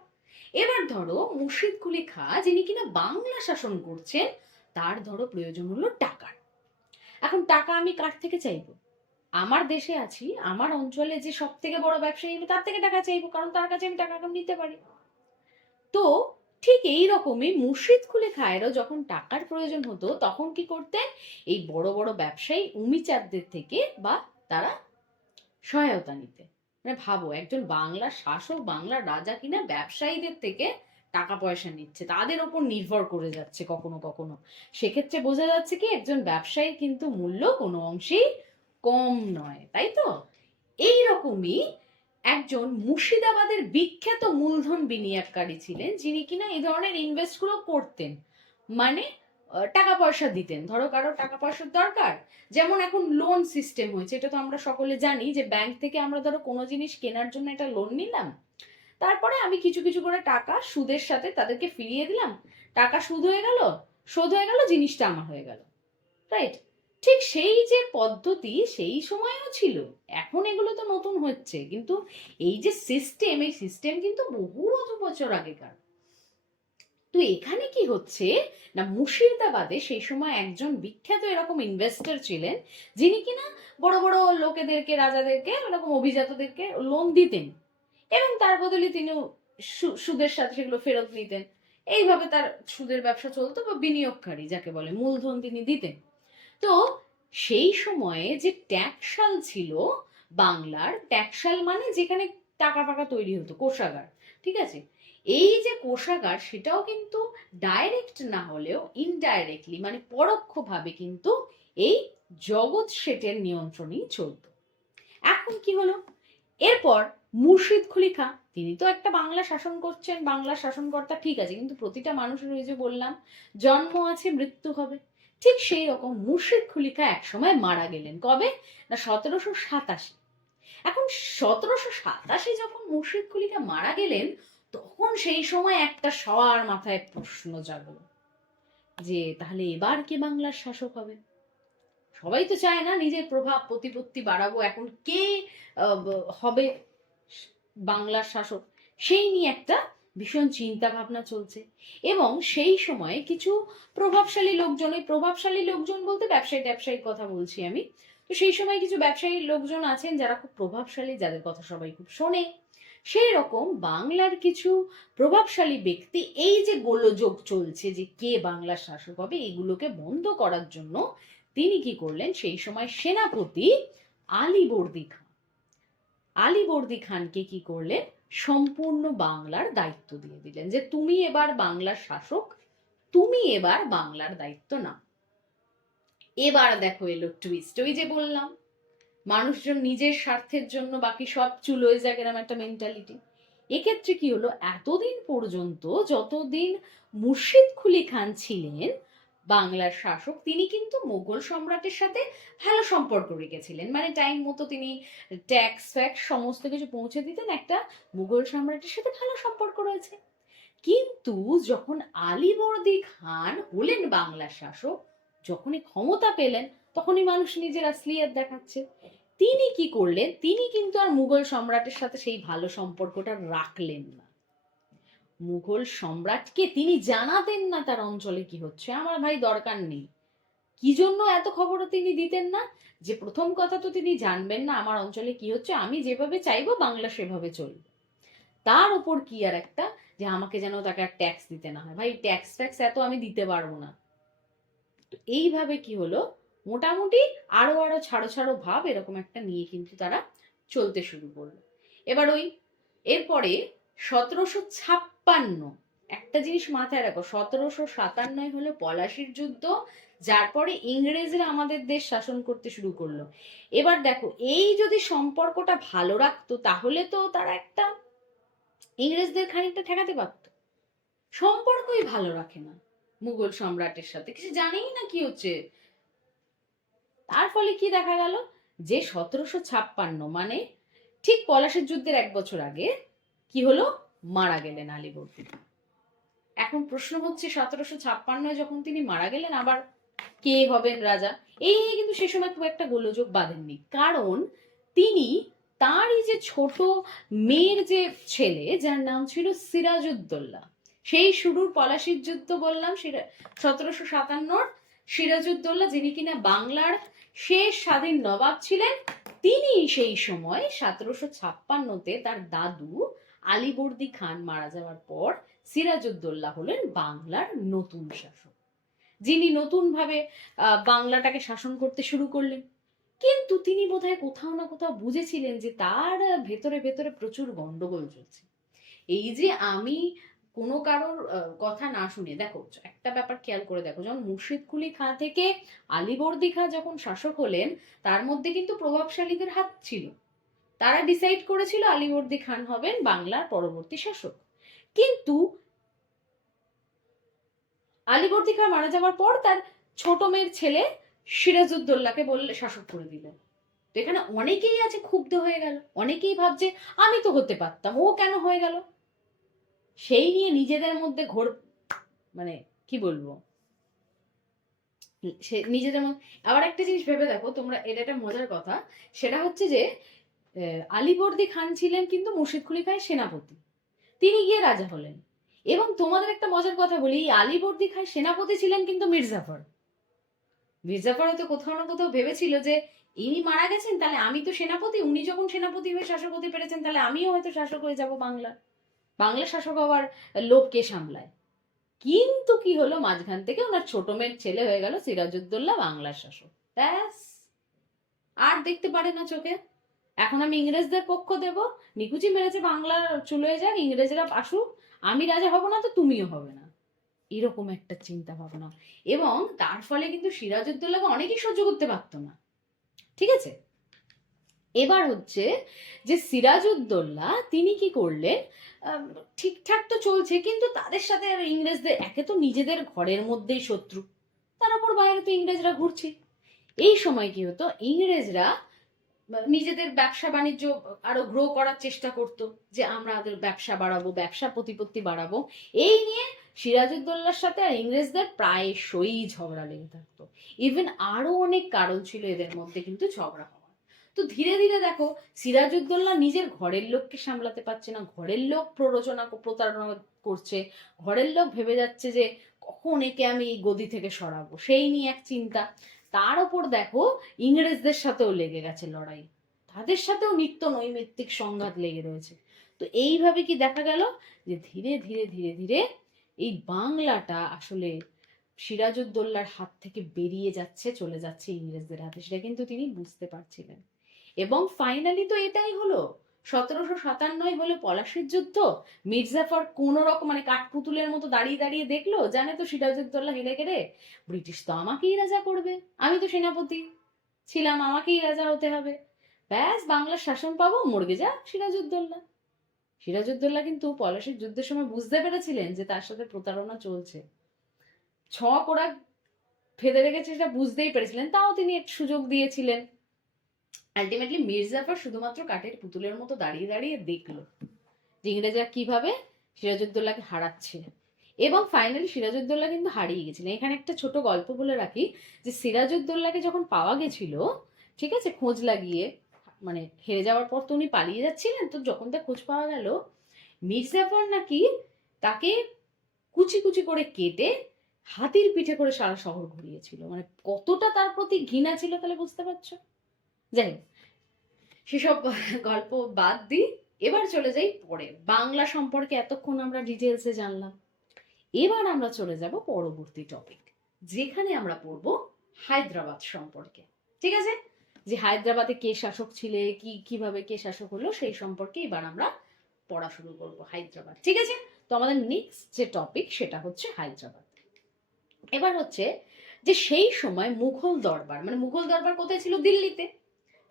এবার ধরো মুর্শিদ কুলি খাঁ, যিনি কিনা বাংলা শাসন করছেন, তার ধরো প্রয়োজন হলো টাকার। এখন টাকা আমি কার থেকে চাইবো? আমার দেশে আছি, আমার অঞ্চলে যে সব থেকে বড় ব্যবসায়ী, আমি তার থেকে টাকা চাইবো, কারণ তার কাছে আমি টাকা নিতে পারি। তো ঠিক এই রকমই মুর্শিদ কুলি খায়েরও যখন টাকার প্রয়োজন হতো, তখন কি করতেন? এই বড় বড় ব্যবসায়ী উমিচাঁদদের থেকে বা তারা সহায়তা নিতে। মানে ভাবো, একজন বাংলার শাসক, বাংলার রাজা কিনা ব্যবসায়ীদের থেকে টাকা পয়সা নিচ্ছে, তাদের ওপর নির্ভর করে যাচ্ছে কখনো কখনো। সেক্ষেত্রে বোঝা যাচ্ছে কি, একজন ব্যবসায়ীর কিন্তু মূল্য কোনো অংশেই কম নয়, তাই তো? এই রকমই একজন মুর্শিদাবাদের বিখ্যাত মূলধন বিনিয়োগকারী ছিলেন, যিনি কিনা এই ধরনের ইনভেস্ট গুলো করতেন। মানে টাকা পয়সা দিতেন। ধরো কারো টাকা পয়সার দরকার, যেমন এখন লোন সিস্টেম হয়েছে, এটা তো আমরা সকলে জানি যে ব্যাংক থেকে আমরা ধরো কোনো জিনিস কেনার জন্য একটা লোন নিলাম, তারপরে আমি কিছু কিছু করে টাকা সুদের সাথে তাদেরকে ফিরিয়ে দিলাম, টাকা সুদ হয়ে গেল, শোধ হয়ে গেল, জিনিসটা আমার হয়ে গেল, রাইট? ঠিক সেই যে পদ্ধতি সেই সময়ও ছিল, এখন এগুলো তো নতুন হচ্ছে, কিন্তু এই যে সিস্টেম, এই সিস্টেম কিন্তু বহু বছর আগেকার। তো এখানে কি হচ্ছে না, মুর্শিদাবাদে সেই সময় একজন বিখ্যাত এরকম ইনভেস্টর ছিলেন, যিনি কিনা বড় বড় লোকেদেরকে, রাজাদেরকে, এরকম অভিজাতদেরকে লোন দিতেন, এবং তার বদলে তিনি সুদের সাথে সেগুলো ফেরত নিতেন। এইভাবে তার সুদের ব্যবসা চলতো, বা বিনিয়োগকারী যাকে বলে, মূলধন তিনি দিতেন। তো সেই সময়ে যে ট্যাক্সাল ছিল বাংলার, ট্যাক্সাল মানে যেখানে টাকা ফাকা তৈরি হতো, কোষাগার, ঠিক আছে? এই যে কোষাগার, সেটাও কিন্তু ডাইরেক্ট না হলেও ইনডাইরেক্টলি, মানে পরোক্ষভাবে কিন্তু এই জগৎ শেঠের নিয়ন্ত্রণেই চলত। এখন কি হলো? এরপর মুর্শিদ কুলি খাঁ, তিনি তো একটা বাংলা শাসন করছেন, বাংলা শাসনকর্তা, ঠিক আছে, কিন্তু প্রতিটা মানুষের, ওই যে বললাম, জন্ম আছে মৃত্যু হবে, ঠিক সেই রকম মুর্শিদ কুলি খাঁ একসময় মারা গেলেন। কবে? না 1787। এখন 1787 যখন মুর্শিদ কুলি খাঁ মারা গেলেন, তখন সেই সময় একটা সবার মাথায় প্রশ্ন জাগলো, যে তাহলে এবার কে বাংলার শাসক হবে? সবাই তো চায় না নিজের প্রভাব প্রতিপত্তি বাড়াবো, এখন কে হবে বাংলার শাসক, সেই নিয়ে একটা ভীষণ চিন্তা ভাবনা চলছে। এবং সেই সময় কিছু প্রভাবশালী লোকজন, এই প্রভাবশালী লোকজন বলতে ব্যবসায়ী ট্যাবসায়ীর কথা বলছি আমি, তো সেই সময় কিছু ব্যবসায়ী লোকজন আছেন যারা খুব প্রভাবশালী, যাদের কথা সবাই খুব শোনে। সেই রকম বাংলার কিছু প্রভাবশালী ব্যক্তি, এই যে গোলযোগ চলছে যে কে বাংলার শাসক হবে, এগুলোকে বন্ধ করার জন্য তিনি কি করলেন, সেই সময় সেনাপতি আলীবর্দী খান, আলীবর্দী খানকে কি করলেন, সম্পূর্ণ বাংলার দায়িত্ব দিয়ে দিলেন, যে তুমি এবার বাংলার শাসক, তুমি এবার বাংলার দায়িত্ব নাও। এবার দেখো এলো টুইস্ট, ওই যে বললাম মানুষজন নিজের স্বার্থের জন্য বাকি সব চুলোয় যায়, এরকম একটা মেন্টালিটি। এক্ষেত্রে কি হলো, এতদিন পর্যন্ত যতদিন মুর্শিদ কুলি খান ছিলেন বাংলার শাসক, তিনি কিন্তু মোগল সম্রাটের সাথে ভালো সম্পর্ক রেখেছিলেন, মানে টাইম মতো তিনি ট্যাক্স ফ্যাক্স সমস্ত কিছু পৌঁছে দিতেন, একটা মুঘল সম্রাটের সাথে ভালো সম্পর্ক রয়েছে। কিন্তু যখন আলীবর্দী খান হলেন বাংলার শাসক, যখনই ক্ষমতা পেলেন, তখনই মানুষ নিজের আসলিয়াত দেখাচ্ছে। তিনি কি করলেন, তিনি কিন্তু আর মুঘল সম্রাটের সাথে সেই ভালো সম্পর্কটা রাখলেন না। মুঘল সম্রাটকে তিনি জানাতেন না তার অঞ্চলে কি হচ্ছে, আমার ভাই দরকার নেই। কি জন্য এত খবরও তিনি দিতেন না? যে প্রথম কথা তো তিনি জানবেন না আমার অঞ্চলে কি হচ্ছে, আমি যেভাবে চাইবো বাংলা সেভাবে চলবে। তার উপর কি আর একটা, যে আমাকে যেন তাকে আর ট্যাক্স দিতে না হয়, ভাই ট্যাক্স ফ্যাক্স এত আমি দিতে পারবো না। এইভাবে কি হলো, মোটামুটি আরো আরো ছাড়ো ছাড়ো ভাব এরকম একটা নিয়ে কিন্তু তারা চলতে শুরু করলো। এবার ওই এরপরে 1756, একটা জিনিস মাথায় রাখো, 1757 হলো পলাশির যুদ্ধ, যার পরে ইংরেজরা আমাদের দেশ শাসন করতে শুরু করলো। এবার দেখো, এই যদি সম্পর্কটা ভালো রাখতো, তাহলে তো তারা একটা ইংরেজদের খানিকটা ঠেকাতে পারতো। সম্পর্কই ভালো রাখে না মুঘল সম্রাটের সাথে, কিছু জানেই না কি হচ্ছে। তার ফলে কি দেখা গেল, যে 1756 মানে ঠিক পলাশির যুদ্ধের 1 বছর আগে কি হলো, মারা গেলেন আলীবর্দী। এখন প্রশ্ন হচ্ছে 1756 যখন তিনি মারা গেলেন, আবার কে হবেন রাজা, এই নিয়ে কিন্তু সে সময় খুব একটা গোলযোগ বাঁধেননি, কারণ তিনি তারই যে ছোট মেয়ের যে ছেলে, যার নাম ছিল সিরাজউদ্দৌলা, সেই শুরুর পলাশির যুদ্ধ বললাম 1757, সিরাজউদ্দৌলা যিনি কিনা বাংলার শেষ স্বাধীন নবাব ছিলেন, তিনি সেই সময় 1756-তে তার দাদু আলীবর্দী খান মারা যাওয়ার পর সিরাজউদ্দৌলা হলেন বাংলার নতুন শাসক, যিনি নতুন ভাবে বাংলাটাকে শাসন করতে শুরু করলেন। কিন্তু তিনি বোধহয় কোথাও না কোথাও বুঝেছিলেন যে তার ভেতরে ভেতরে প্রচুর গন্ডগোল চলছে। এই যে আমি কোনো কারোর কথা না শুনে, দেখো একটা ব্যাপার খেয়াল করে দেখো, যখন মুর্শিদ কুলি খাঁ থেকে আলীবর্দী খাঁ যখন শাসক হলেন, তার মধ্যে কিন্তু প্রভাবশালীদের হাত ছিল, তারা ডিসাইড করেছিল আলীবর্দী খান হবেন বাংলার পরবর্তী শাসক। কিন্তু আলীবর্দী খাঁ মারা যাওয়ার পর তার ছোট মেয়ের ছেলে সিরাজউদ্দৌলাকে বললে শাসক করে দিলেন। তো এখানে অনেকেই আছে ক্ষুব্ধ হয়ে গেল, অনেকেই ভাবছে আমি তো হতে পারতাম, ও কেন হয়ে গেল, সেই নিয়ে নিজেদের মধ্যে ঘোর, মানে কি বলবো, সে নিজেদের মধ্যে। আবার একটা জিনিস ভেবে দেখো তোমরা, এটা একটা মজার কথা, সেটা হচ্ছে যে আলীবর্দী খান ছিলেন কিন্তু মুর্শিদ কুলি খাঁর সেনাপতি, তিনি গিয়ে রাজা হলেন। এবং তোমাদের একটা মজার কথা বলি, আলীবর্দী খাঁর সেনাপতি ছিলেন কিন্তু মির্জাফর। মির্জাফর হয়তো কোথাও না কোথাও ভেবেছিল যে ইনি মারা গেছেন, তাহলে আমি তো সেনাপতি, উনি যখন সেনাপতি হয়ে শাসক হতে পেরেছেন, তাহলে আমিও হয়তো শাসক হয়ে যাব বাংলা, বাংলা শাসক হওয়ার লোভ কে সামলায়। কিন্তু কি হলো, মাঝখান থেকে ওনার ছোট মেয়ের ছেলে হয়ে গেল সিরাজউদ্দৌলা বাংলার শাসক, ব্যাস, আর দেখতে পারে না চোখে। এখন আমি ইংরেজদের পক্ষ দেব, নিকুচি মেরেছে বাংলা চুলোয় যাক, ইংরেজরা আসুক, আমি রাজা হব না তো তুমিও হবে না, এরকম একটা চিন্তা ভাবনা। এবং তার ফলে কিন্তু সিরাজউদ্দৌলাকে অনেকেই সহ্য করতে পারতো না, ঠিক আছে। এবার হচ্ছে যে সিরাজউদ্দৌলা তিনি কি করলেন, ঠিকঠাক তো চলছে, কিন্তু তাদের সাথে আর ইংরেজদের, একে তো নিজেদের ঘরের মধ্যেই শত্রু, তার উপর বাইরে তো ইংরেজরা ঘুরছে। এই সময় কি হতো, ইংরেজরা নিজেদের ব্যবসা বাণিজ্য আরো গ্রো করার চেষ্টা করতো, যে আমরা আমাদের ব্যবসা বাড়াবো, ব্যবসা প্রতিপত্তি বাড়াবো, এই নিয়ে সিরাজউদ্দৌলার সাথে আর ইংরেজদের প্রায়শই ঝগড়া লেগে থাকতো। ইভেন আরো অনেক কারণ ছিল এদের মধ্যে কিন্তু ঝগড়া হওয়ার। তো ধীরে ধীরে দেখো, সিরাজউদ্দৌলা নিজের ঘরের লোককে সামলাতে পারছে না, ঘরের লোক প্রতারণা করছে, ঘরের লোক ভেবে যাচ্ছে যে কখন একে আমি এই গদি থেকে সরাবো, সেই নিয়ে এক চিন্তা। তার উপর দেখো ইংরেজদের সাথেও লেগে গেছে লড়াই, তাদের সাথেও নিত্য নৈমিত্তিক সংঘাত লেগে রয়েছে। তো এইভাবে কি দেখা গেল যে ধীরে ধীরে ধীরে ধীরে এই বাংলাটা আসলে সিরাজউদ্দৌলার হাত থেকে বেরিয়ে যাচ্ছে, চলে যাচ্ছে ইংরেজদের হাতে, সেটা কিন্তু তিনি বুঝতে পারছিলেন। এবং ফাইনালি তো এটাই হলো, 1757 হলো পলাশির যুদ্ধ। মির্জাফর কোন রকম মানে কাঠপুতুলের মতো দাঁড়িয়ে দাঁড়িয়ে দেখলো, জানে তো সিরাজউদ্দৌলা হেরে গেলে ব্রিটিশ তো আমাকেই রাজা করবে, আমি তো সেনাপতি ছিলাম, আমাকেই রাজা হতে হবে, ব্যাস বাংলার শাসন পাবো, মরগে যা সিরাজউদ্দৌলা। সিরাজউদ্দৌলা কিন্তু পলাশির যুদ্ধের সময় বুঝতে পেরেছিলেন যে তার সাথে প্রতারণা চলছে, ছক ওরা ফেদে রেখেছে, সেটা বুঝতেই পেরেছিলেন, তাও তিনি এক সুযোগ দিয়েছিলেন। আলটিমেটলি মির্জাফর শুধুমাত্র কাঠের পুতুলের মতো দাঁড়িয়ে দাঁড়িয়ে দেখলো যে ইংরেজরা কিভাবে সিরাজউদ্দৌলাকে হারাচ্ছে, এবং ফাইনালি সিরাজউদ্দৌলা কিন্তু হারিয়ে গেছিলেন। এখানে একটা ছোট গল্প বলে রাখি, যে সিরাজউদ্দৌলাকে যখন পাওয়া গেছিল, ঠিক আছে, খোঁজ লাগিয়ে, মানে হেরে যাওয়ার পর তো উনি পালিয়ে যাচ্ছিলেন, তো যখন তার খোঁজ পাওয়া গেল, মির্জাফর নাকি তাকে কুচি কুচি করে কেটে হাতির পিঠে করে সারা শহর ঘুরিয়েছিল, মানে কতটা তার প্রতি ঘৃণা ছিল তাহলে বুঝতে পারছো। যাই হোক, সেসব গল্প বাদ দিই, এবার চলে যাই পরে। বাংলা সম্পর্কে এতক্ষণ আমরা ডিটেলসে জানলাম, এবার আমরা চলে যাব পরবর্তী টপিক, যেখানে আমরা পড়ব হায়দ্রাবাদ সম্পর্কে, ঠিক আছে, যে হায়দ্রাবাদে কে শাসক ছিলে, কিভাবে কে শাসক হলো, সেই সম্পর্কে এবার আমরা পড়া শুরু করব, হায়দ্রাবাদ, ঠিক আছে। তো আমাদের নেক্সট যে টপিক সেটা হচ্ছে হায়দ্রাবাদ। এবার হচ্ছে যে সেই সময় মুঘল দরবার, মানে মুঘল দরবার কোথায় ছিল, দিল্লিতে,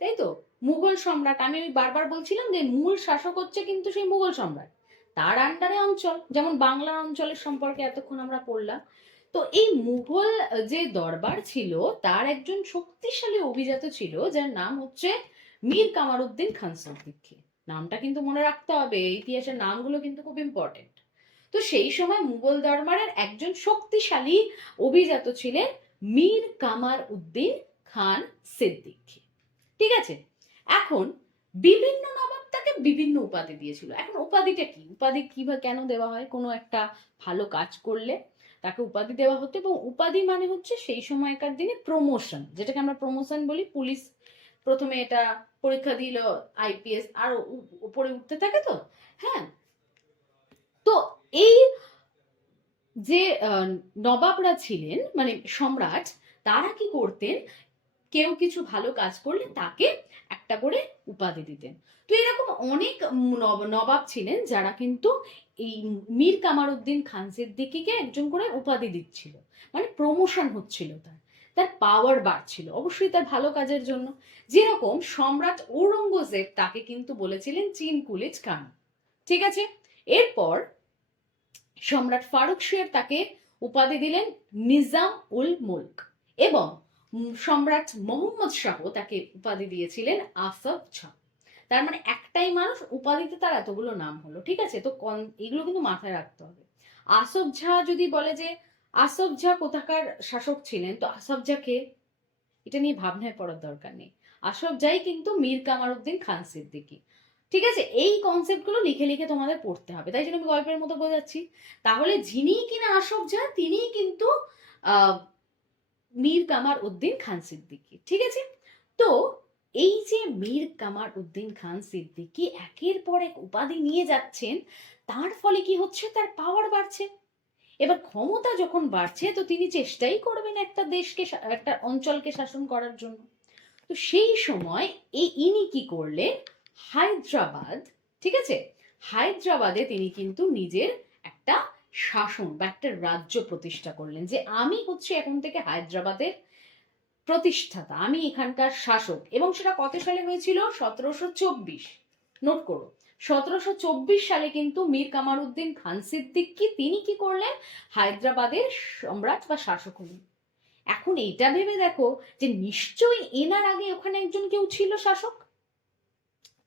তাই তো। মুঘল সম্রাট, আমি ওই বারবার বলছিলাম যে মূল শাসক হচ্ছে কিন্তু সেই মুঘল সম্রাট, তার আন্ডারে অঞ্চল, যেমন বাংলা অঞ্চলের সম্পর্কে এতক্ষণ আমরা পড়লাম। তো এই মুঘল যে দরবার ছিল, তার একজন শক্তিশালী অভিজাত ছিল, যার নাম হচ্ছে মীর কামারউদ্দিন খান সিদ্দিকী। নামটা কিন্তু মনে রাখতে হবে, ইতিহাসের নামগুলো কিন্তু খুব ইম্পর্টেন্ট। তো সেই সময় মুঘল দরবারের একজন শক্তিশালী অভিজাত ছিলেন মীর কামার উদ্দিন খান সিদ্দিকী। ঠিক আছে, এখন বিভিন্ন নবাব তাকে বিভিন্ন উপাধি দিয়েছিল। এখন উপাধিটা কি, উপাধি কি বা কেন দেওয়া হয়? কোনো একটা ভালো কাজ করলে তাকে উপাধি দেওয়া হতো, এবং উপাধি মানে হচ্ছে সেই সময়কার দিনে প্রমোশন, যেটাকে আমরা প্রমোশন বলি। পুলিশ প্রথমে এটা পরীক্ষা দিল, আইপিএস আরো উপরে উঠতে থাকে তো। হ্যাঁ, তো এই যে নবাবরা ছিলেন মানে সম্রাট, তারা কি করতেন, কেউ কিছু ভালো কাজ করলে তাকে একটা করে উপাধি দিতেন। তো এরকম অনেক নবাব ছিলেন যারা কিন্তু এই মীর কামারউদ্দিন খান সিদ্দিকীকে একজন করে উপাধি দিচ্ছিল, মানে প্রমোশন হচ্ছিল, তার তার পাওয়ার বাড়ছিল, অবশ্যই তার ভালো কাজের জন্য। যেরকম সম্রাট ঔরঙ্গজেব তাকে কিন্তু বলেছিলেন চীন কুলিজ খান। ঠিক আছে, এরপর সম্রাট ফারুক শের তাকে উপাধি দিলেন নিজাম উল মুলক, এবং সম্রাট মোহাম্মদ শাহ তাকে উপাধি দিয়েছিলেন আসফ শাহ। তার মানে একটাই মানুষ, উপাধিতে তার এতগুলো নাম হলো। ঠিক আছে, তো এগুলো কিন্তু মাথায় রাখতে হবে। আসফ ঝা যদি বলে যে আসফ ঝা কোথাকার শাসক ছিলেন, তো আসফ ঝা কে, এটা নিয়ে ভাবনায় পড়ার দরকার নেই। আসফ জাই কিন্তু মীর কামারউদ্দিন খান সিদ্দিকী। ঠিক আছে, এই কনসেপ্ট গুলো লিখে লিখে তোমাদের পড়তে হবে, তাই জন্য আমি গল্পের মতো বোঝাচ্ছি। তাহলে যিনি কিনা আসফ জাহ, তিনি কিন্তু আহ মীর কামার উদ্দিন খান সিদ্দিকী। ঠিক আছে, তো এই যে মীর কামার উদ্দিন খান সিদ্দিকী একের পর এক উপাধি নিয়ে যাচ্ছেন, তার ফলে কি হচ্ছে, তার পাওয়ার বাড়ছে। এবার ক্ষমতা যখন বাড়ছে, তো তিনি চেষ্টাই করবেন একটা দেশকে, একটা অঞ্চলকে শাসন করার জন্য। তো সেই সময় ইনি কি করলেন, হায়দ্রাবাদ, ঠিক আছে, হায়দ্রাবাদে তিনি কিন্তু নিজের একটা শাসন বা একটা রাজ্য প্রতিষ্ঠা করলেন, যে আমি হচ্ছে এখন থেকে হায়দ্রাবাদের প্রতিষ্ঠাতা, আমি এখানকার শাসক। এবং সেটা কত সালে হয়েছিল, 1724। নোট করো, 1724 সালে কিন্তু মীর কামারউদ্দিন খান সিদ্দিকী তিনি কি করলেন, হায়দ্রাবাদের সম্রাট বা শাসক হলেন। এখন এইটা ভেবে দেখো যে নিশ্চয়ই এনার আগে ওখানে একজন কেউ ছিল শাসক,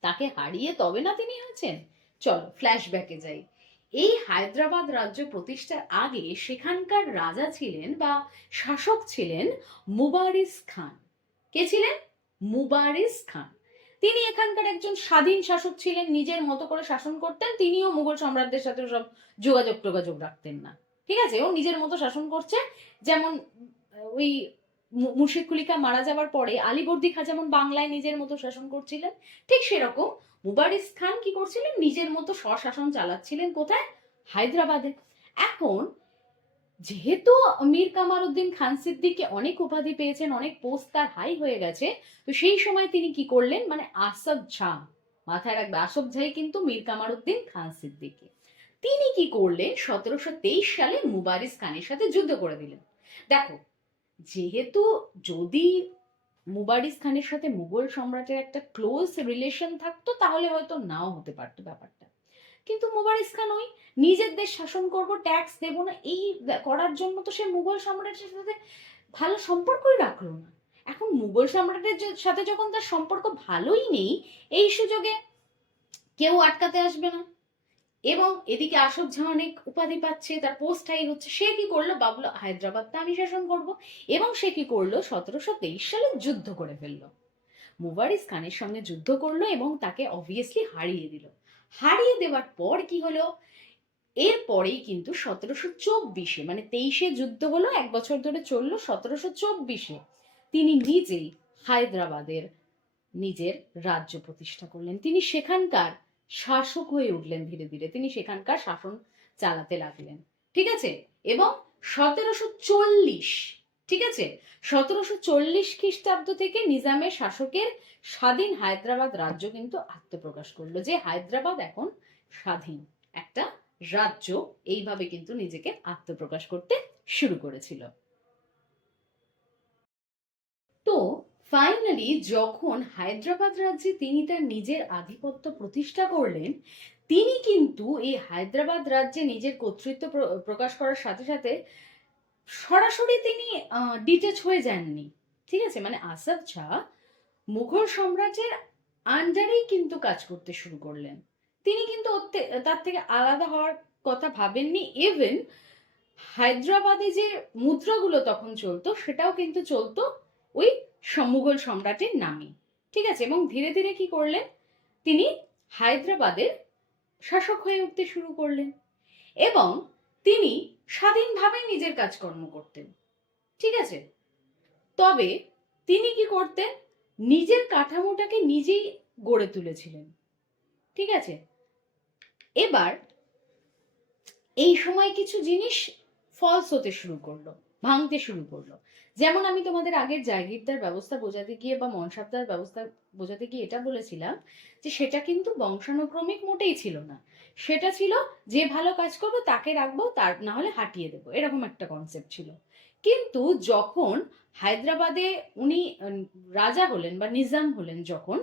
তাকে হারিয়ে তবে না তিনি হয়েছেন। চলো ফ্ল্যাশব্যাকে যাই। এই হায়দ্রাবাদ রাজ্য প্রতিষ্ঠার আগে সেখানকার রাজা ছিলেন বা শাসক ছিলেন মুবারিস খান। কে ছিলেন, মুবারিস খান। তিনি এখানকার একজন স্বাধীন শাসক ছিলেন, নিজের মতো করে শাসন করতেন। তিনিও মুঘল সম্রাটদের সাথে সব যোগাযোগ রাখতেন না। ঠিক আছে, ও নিজের মতো শাসন করছে। যেমন ওই মুর্শিদ কুলিকা মারা যাওয়ার পরে আলীবর্দী খাঁ যেমন বাংলায় নিজের মতো শাসন করছিলেন, ঠিক সেরকম মুবারিস খান কি করছিলেন, নিজের মতো স্বশাসন চালাচ্ছিলেন। কোথায়, হায়দ্রাবাদে। এখন যেহেতু মীর কামারউদ্দিন খান সিদ্দিকী অনেক উপাধি পেয়েছেন, অনেক পোস্ট তার হাই হয়ে গেছে, তো সেই সময় তিনি কি করলেন, মানে আসফ ঝা, মাথায় রাখবে আসফ ঝাই কিন্তু মীর কামারউদ্দিন খান সিদ্দিকী, তিনি কি করলেন, 1723 সালে মুবারিস খানের সাথে যুদ্ধ করে দিলেন। দেখো, যেহেতু যদি মুবারিস খানের সাথে মুঘল সম্রাটের একটা ক্লোজ রিলেশন থাকতো, তাহলে হয়তো নাও হতে পারতো ব্যাপারটা। কিন্তু মুবারিস খান ওই নিজের দেশ শাসন করব, ট্যাক্স দেবো না, এই করার জন্য তো সে মুঘল সম্রাটের সাথে ভালো সম্পর্কই রাখলো না। এখন মুঘল সম্রাটের সাথে যখন তার সম্পর্ক ভালোই নেই, এই সুযোগে কেউ আটকাতে আসবে না। এবং এদিকে আসফ ঝা অনেক উপাধি পাচ্ছে, তার পোস্ট হাই হচ্ছে, সে কি করলো, বাবলো হায়দ্রাবাদটা আমি শাসন করব। এবং সে কি করলো, 1723 সালে যুদ্ধ করে ফেললো, মুবারিস খানের সঙ্গে যুদ্ধ করলো এবং তাকে অবভিয়াসলি হারিয়ে দিল। হারিয়ে দেওয়ার পর কি হলো, এরপরেই কিন্তু 1724-এ, মানে 23-এ যুদ্ধ হলো, 1 বছর ধরে চললো, 1724-এ তিনি নিজেই হায়দ্রাবাদের নিজের রাজ্য প্রতিষ্ঠা করলেন। তিনি সেখানকার শাসক হয়ে উঠলেন, ধীরে ধীরে তিনি সেখানকার শাসন চালাতে লাগলেন। ঠিক আছে, এবং 1740, ঠিক আছে, 1740 খ্রিস্টাব্দ থেকে নিজামের শাসকের স্বাধীন হায়দ্রাবাদ রাজ্য কিন্তু আত্মপ্রকাশ করলো, যে হায়দ্রাবাদ এখন স্বাধীন একটা রাজ্য, এইভাবে কিন্তু নিজেকে আত্মপ্রকাশ করতে শুরু করেছিল। তো ফাইনালি যখন হায়দ্রাবাদ রাজ্যে তিনি তার নিজের আধিপত্য প্রতিষ্ঠা করলেন, তিনি কিন্তু এই হায়দ্রাবাদ রাজ্যে নিজের কর্তৃত্ব প্রকাশ করার সাথে সাথে সরাসরি তিনি ডিটেচ হয়ে যাননি। ঠিক আছে, মানে আসফ ঝা মুঘল সাম্রাজ্যের আন্ডারেই কিন্তু কাজ করতে শুরু করলেন। তিনি কিন্তু তার থেকে আলাদা হওয়ার কথা ভাবেননি। ইভেন হায়দ্রাবাদে যে মুদ্রাগুলো তখন চলতো সেটাও কিন্তু চলতো ওই মুঘল সম্রাটের নামে। ঠিক আছে, এবং ধীরে ধীরে কি করলেন, তিনি হায়দ্রাবাদের শাসক হয়ে উঠতে শুরু করলেন এবং তিনি স্বাধীনভাবে নিজের কাজকর্ম করতেন। ঠিক আছে, তবে তিনি কি করতেন, নিজের কাঠামোটাকে নিজেই গড়ে তুলেছিলেন। ঠিক আছে, এবার এই সময় কিছু জিনিস ফলস হতে শুরু করলো, ভাঙতে শুরু করলো। যেমন আমি তোমাদের আগের জায়গিরদার ব্যবস্থা বোঝাতে গিয়ে বা মনসাবদার ব্যবস্থা বোঝাতে গিয়ে এটা বলেছিলাম যে সেটা কিন্তু বংশানুক্রমিক মোটেই ছিল না। সেটা ছিল যে ভালো কাজ করবো তাকে রাখবো, তার না হলে হাঁটিয়ে দেবো, এরকম একটা কনসেপ্ট ছিল। কিন্তু যখন হায়দ্রাবাদে উনি রাজা হলেন বা নিজাম হলেন যখন,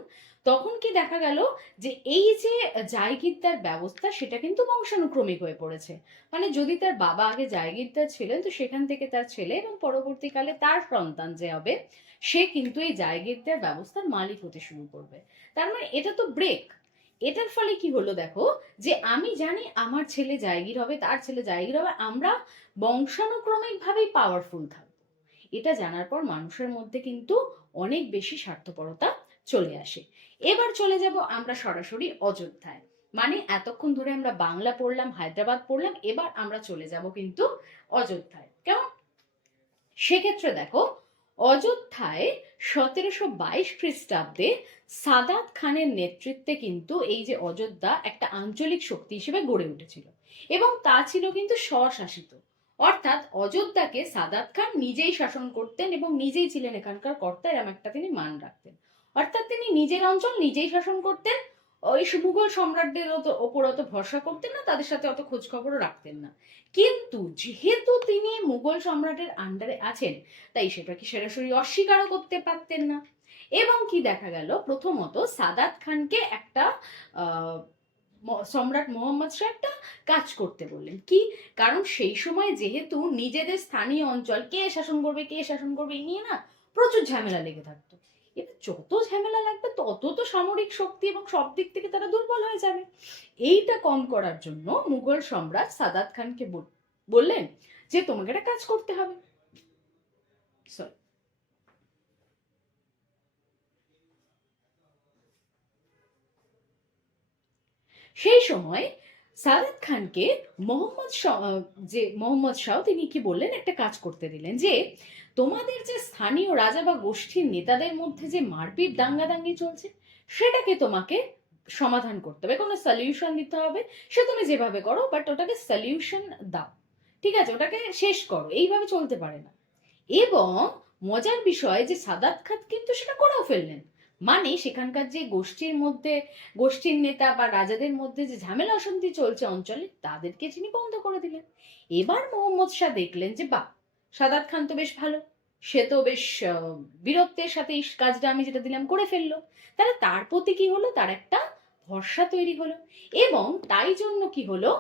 তখন কি দেখা গেল যে এই যে জায়গিরদার ব্যবস্থা সেটা কিন্তু বংশানুক্রমিক হয়ে পড়েছে। মানে যদি তার বাবা আগে জায়গিরদার ছিলেন তো সেখান থেকে তার ছেলে এবং পরবর্তীকালে তার সন্তান যে হবে সে কিন্তু এই জায়গিরদার ব্যবস্থার মালিক হতে শুরু করবে। তার মানে এটা তো ব্রেক। এটার ফলে কি হলো দেখো, যে আমি জানি আমার ছেলে জায়গির হবে, তার ছেলে জায়গির হবে, আমরা বংশানুক্রমিক ভাবেই পাওয়ারফুল থাকবো। এটা জানার পর মানুষের মধ্যে কিন্তু অনেক বেশি স্বার্থপরতা চলে আসে। এবার চলে যাব আমরা সরাসরি অযোধ্যায়। মানে এতক্ষণ ধরে আমরা বাংলা পড়লাম, হায়দ্রাবাদ পড়লাম, এবার আমরা চলে যাব কিন্তু অযোধ্যায়। কেমন? সেক্ষেত্রে দেখো, অযোধ্যায় 1722 খ্রিস্টাব্দে সাদাত খানের নেতৃত্বে কিন্তু এই যে অযোধ্যা একটা আঞ্চলিক শক্তি হিসেবে গড়ে উঠেছিল এবং তা ছিল কিন্তু স্বশাসিত। অর্থাৎ অযোধ্যাকে সাদাত খান নিজেই শাসন করতেন এবং নিজেই ছিলেন এখানকার কর্তা, এরম একটা তিনি মান রাখতেন। অর্থাৎ তিনি নিজের অঞ্চল নিজেই শাসন করতেন, ওই মুঘল সম্রাটদের ওপর অত ভরসা করতেন না, তাদের সাথে অত খোঁজ খবরও রাখতেন না। কিন্তু যেহেতু তিনি মুঘল সম্রাটের আন্ডারে আছেন তাই সেটাকে সরাসরি অস্বীকারও করতে পারতেন না। এবং কি দেখা গেল, প্রথমত সাদাত খানকে একটা সম্রাট মোহাম্মদ শাহ একটা কাজ করতে বললেন। কি কারণ সেই সময় যেহেতু নিজেদের স্থানীয় অঞ্চল কে শাসন করবে কে শাসন করবে এই নিয়ে না প্রচুর ঝামেলা লেগে থাকতো। এবার যত ঝামেলা লাগবে তত তো সামরিক শক্তি এবং সব দিক থেকে তারা দুর্বল হয়ে যাবে। এইটা কম করার জন্য মুঘল সম্রাট সাদাত খানকে বললেন যে তোমাকে একটা কাজ করতে হবে। সেই সময় সাদাত খানকে মোহাম্মদ শাহ তিনি কি বললেন, একটা কাজ করতে দিলেন যে তোমাদের যে স্থানীয় রাজা বা গোষ্ঠীর নেতাদের মধ্যে যে মারপিট দাঙ্গাদাঙ্গি চলছে সেটাকে তোমাকে সমাধান করতে হবে, কোনো সলিউশন দিতে হবে। সে তুমি যেভাবে করো বাট ওটাকে সলিউশন দাও। ঠিক আছে, ওটাকে শেষ করো, এইভাবে চলতে পারে না। এবং মজার বিষয় যে সাদাত খান কিন্তু সেটা করেও ফেললেন। মানে সেখানকার যে গোষ্ঠীর নেতা বা রাজাদের মধ্যে যে ঝামেলা অশান্তি চলছে অঞ্চলে তাদেরকে তিনি বন্ধ করে দিলেন। এবার মোহাম্মদ শাহ দেখলেন যে বাহ, সাদাত খান তো বেশ ভালো, সে তো বেশ বীরত্বের সাথে এই কাজটা আমি যেটা দিলাম করে ফেললো। তাহলে তার প্রতি কি হলো, তার একটা ভরসা তৈরি হলো। এবং তাই জন্য কি হলো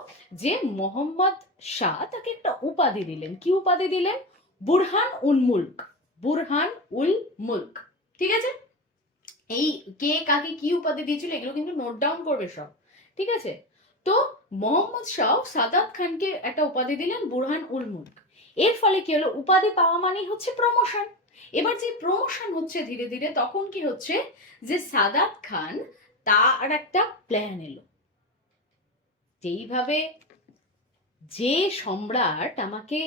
যে মোহাম্মদ শাহ তাকে একটা উপাধি দিলেন। কি উপাধি দিলেন? বুরহান উল মুলক। বুরহান উল মুলক। ঠিক আছে, এই কে কাকে কি উপাধি দিয়েছিল এগুলো কিন্তু নোট ডাউন করবে সব। ঠিক আছে, তো মোহাম্মদ শাহ সাদাত খানকে একটা উপাধি দিলেন বুরহান উল মুলক। এর ফলে কি হলো, উপাধি পাওয়া মানেই হচ্ছে প্রমোশন। এবার যে প্রমোশন হচ্ছে ধীরে ধীরে, তখন কি হচ্ছে যে সাদাত খান তার একটা প্ল্যান এলো, যেইভাবে যে সম্রাট আমাকে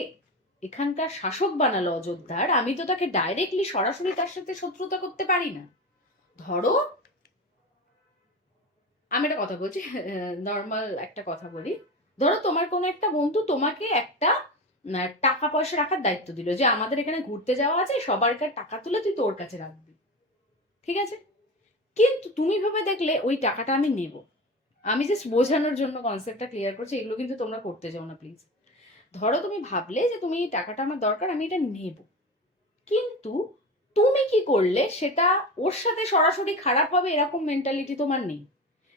এখানকার শাসক বানালো অযোধ্যার, আমি তো তাকে ডাইরেক্টলি সরাসরি তার সাথে শত্রুতা করতে পারি না। ধরো আমি একটা কথা বলছি, নর্মাল একটা কথা বলি। ধরো তোমার কোনো একটা বন্ধু তোমাকে একটা টাকা পয়সা রাখার দায়িত্ব দিল, যে আমাদের এখানে ঘুরতে যাওয়া আছে, সবারকার টাকা তুলে তুই তোর কাছে রাখবি। ঠিক আছে, কিন্তু তুমি ভেবে দেখলে ওই টাকাটা আমি নেব। আমি জাস্ট বোঝানোর জন্য কনসেপ্টটা ক্লিয়ার করছি, এগুলো কিন্তু তোমরা করতে যাও না প্লিজ। ধরো তুমি ভাবলে যে তুমি এই টাকাটা আমার দরকার, আমি এটা নেব, কিন্তু তুমি কি করলে সেটা ওর সাথে সরাসরি খারাপ হবে এরকম মেন্টালিটি তোমার নেই।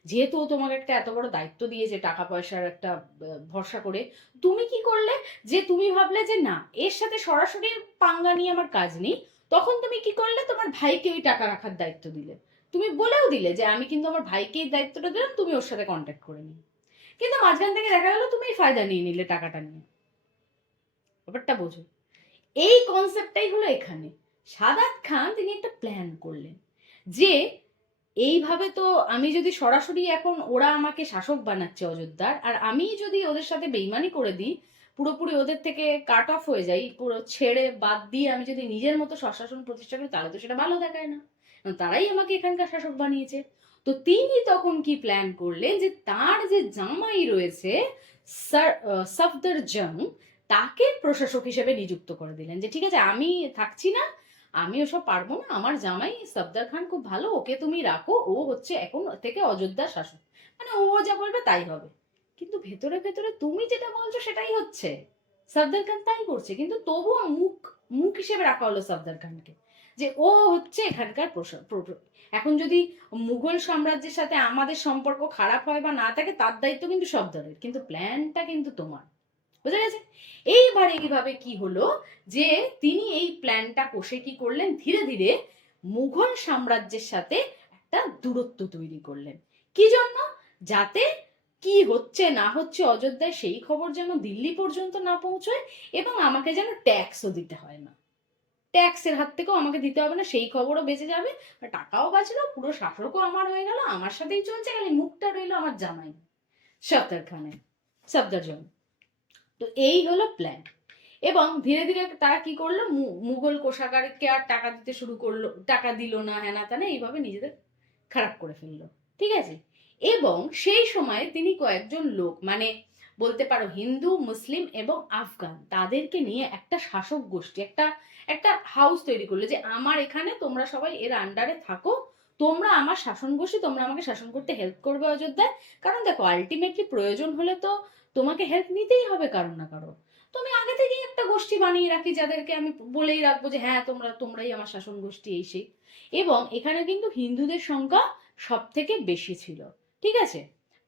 যেহেতু ও তোমাকে একটা এত বড় দায়িত্ব দিয়েছে টাকা পয়সার একটা ভরসা করে, তুমি কি করলে যে তুমি ভাবলে যে না, এর সাথে সরাসরি পাঙ্গা নিয়ে আমার কাজ নেই। তখন তুমি কি করলে, তোমার ভাইকে ওই টাকা রাখার দায়িত্ব দিলে। তুমি বলেও দিলে যে আমি কিন্তু আমার ভাইকে এই দায়িত্বটা দিলাম, তুমি ওর সাথে কন্ট্যাক্ট করে নিও। কিন্তু মাঝখান থেকে দেখা গেল তুমি ফায়দা নিয়ে নিলে টাকাটা নিয়ে। ব্যাপারটা বোঝো। এই কনসেপ্টটাই হলো এখানে। সাদাত খান তিনি একটা প্ল্যান করলেন যে এইভাবে তো আমি যদি সরাসরি এখন ওরা আমাকে শাসক বানাচ্ছে অযোধ্যার, আর আমি যদি ওদের সাথে বেইমানি করে দিই, পুরোপুরি ওদের থেকে কাট অফ হয়ে যাই, পুরো ছেড়ে বাদ দিয়ে আমি যদি নিজের মতো স্বশাসন প্রতিষ্ঠা করি, তাহলে তো সেটা ভালো দেখায় না। তারাই আমাকে এখানকার শাসক বানিয়েছে। তো তিনি তখন কি প্ল্যান করলেন যে তার যে জামাই রয়েছে সফদরজং, তাকে প্রশাসক হিসেবে নিযুক্ত করে দিলেন যে ঠিক আছে আমি থাকছি না, আমি ওসব পারবো না, আমার জামাই সফদর খান খুব ভালো, ওকে তুমি রাখো, ও হচ্ছে এখন থেকে অযোধ্যার শাসক, মানে ও যা বলবে তাই হবে। কিন্তু ভেতরে ভেতরে তুমি যেটা বলছো সেটাই হচ্ছে, সফদর খান তাই করছে, কিন্তু তবুও মুখ মুখ হিসেবে রাখা হলো সফদর খানকে, যে ও হচ্ছে এখানকার এখন যদি মুঘল সাম্রাজ্যের সাথে আমাদের সম্পর্ক খারাপ হয় বা না থাকে, তার দায়িত্ব কিন্তু সফদরের, কিন্তু প্ল্যানটা কিন্তু তোমার। বুঝা গেছে? এইবার এইভাবে কি হলো যে তিনি এই প্ল্যানটা কষে কি করলেন, ধীরে ধীরে মুঘল সাম্রাজ্যের সাথে একটা দূরত্ব তৈরি করলেন। কি জন্য? যাতে কি হচ্ছে না হচ্ছে অযোধ্যায় সেই খবর যেন দিল্লি পর্যন্ত না পৌঁছয়, এবং আমাকে যেন ট্যাক্সও দিতে হয় না, ট্যাক্সের হাত থেকেও আমাকে দিতে হবে না, সেই খবরও বেঁচে যাবে, টাকাও বাঁচলো, পুরো শাসকও আমার হয়ে গেল, আমার সাথেই চলছে, খালি মুখটা রইলো আমার জামাই সফদর খানের, সফদরজং। তো এই হলো প্ল্যান। এবং ধীরে ধীরে তারা কি করলো, মুঘল কোষাগারকে আর টাকা দিতে শুরু করলো, টাকা দিল না, হ্যানা ত্যানা, এইভাবে নিজেদের খারাপ করে ফেললো। ঠিক আছে? এবং সেই সময় তিনি কয়েকজন লোক, মানে বলতে পারো হিন্দু, মুসলিম এবং আফগান, তাদেরকে নিয়ে একটা শাসক গোষ্ঠী, একটা একটা হাউস তৈরি করলো যে আমার এখানে তোমরা সবাই এর আন্ডারে থাকো, তোমরা আমার শাসন গোষ্ঠী, তোমরা আমাকে শাসন করতে হেল্প করবে অযোধ্যায়। কারণ দেখো আলটিমেটলি প্রয়োজন হলে তো তোমাকে হেল্প নিতেই হবে কারণ না কারো। তুমি আগে থেকেই একটা গোষ্ঠী বানিয়ে রাখি যাদেরকে আমি বলেই রাখবো যে হ্যাঁ তোমরাই আমার শাসন গোষ্ঠী, এই সেই। এবং এখানে কিন্তু হিন্দুদের সংখ্যা সব থেকে বেশি ছিল। ঠিক আছে?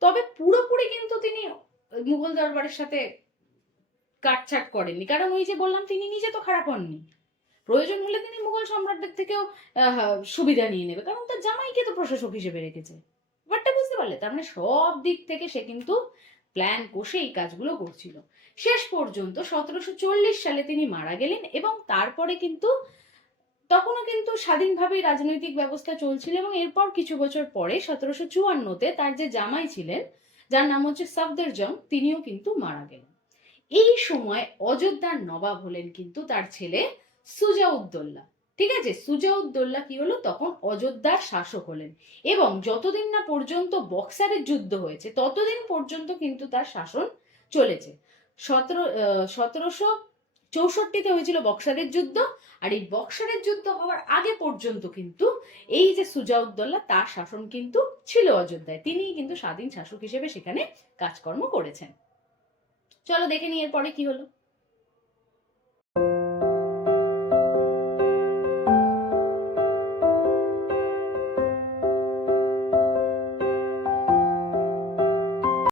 তবে পুরোপুরি কিন্তু তিনি মুঘল দরবারের সাথে কাটছাট করেননি, কারণ ওই যে বললাম তিনি নিজে তো খারাপ হননি। প্রয়োজন হলে তিনি মুঘল সম্রাটদের থেকেও সুবিধা নিয়ে নেবে, কারণ তার জামাইকে তো প্রশাসক হিসেবে রেখেছে। ব্যাপারটা বুঝতে পারলে? তার মানে সব দিক থেকে সে কিন্তু প্ল্যান কষে এই কাজগুলো করছিল। শেষ পর্যন্ত 1740 সালে তিনি মারা গেলেন, এবং তারপরে কিন্তু তখনও কিন্তু স্বাধীনভাবেই রাজনৈতিক ব্যবস্থা চলছিল, এবং এরপর কিছু বছর পরে 1754-তে তার যে জামাই ছিলেন, যার নাম হচ্ছে সফদরজং, তিনিও কিন্তু মারা গেলেন। এই সময় অযোধ্যার নবাব হলেন কিন্তু তার ছেলে সুজাউদ্দৌলা। ঠিক আছে? সুজাউদ্দৌলা কি হলো, তখন অযোধ্যার শাসক হলেন, এবং যতদিন না পর্যন্ত বক্সারের যুদ্ধ হয়েছে ততদিন পর্যন্ত কিন্তু তার শাসন চলেছে। 1764-তে হয়েছিল বক্সারের যুদ্ধ, আর এই বক্সারের যুদ্ধ হওয়ার আগে পর্যন্ত কিন্তু এই যে সুজাউদ্দৌলা, তার শাসন কিন্তু ছিল অযোধ্যায়, তিনি কিন্তু স্বাধীন শাসক হিসেবে সেখানে কাজকর্ম করেছেন। চলো দেখে নিই এরপরে কি হলো।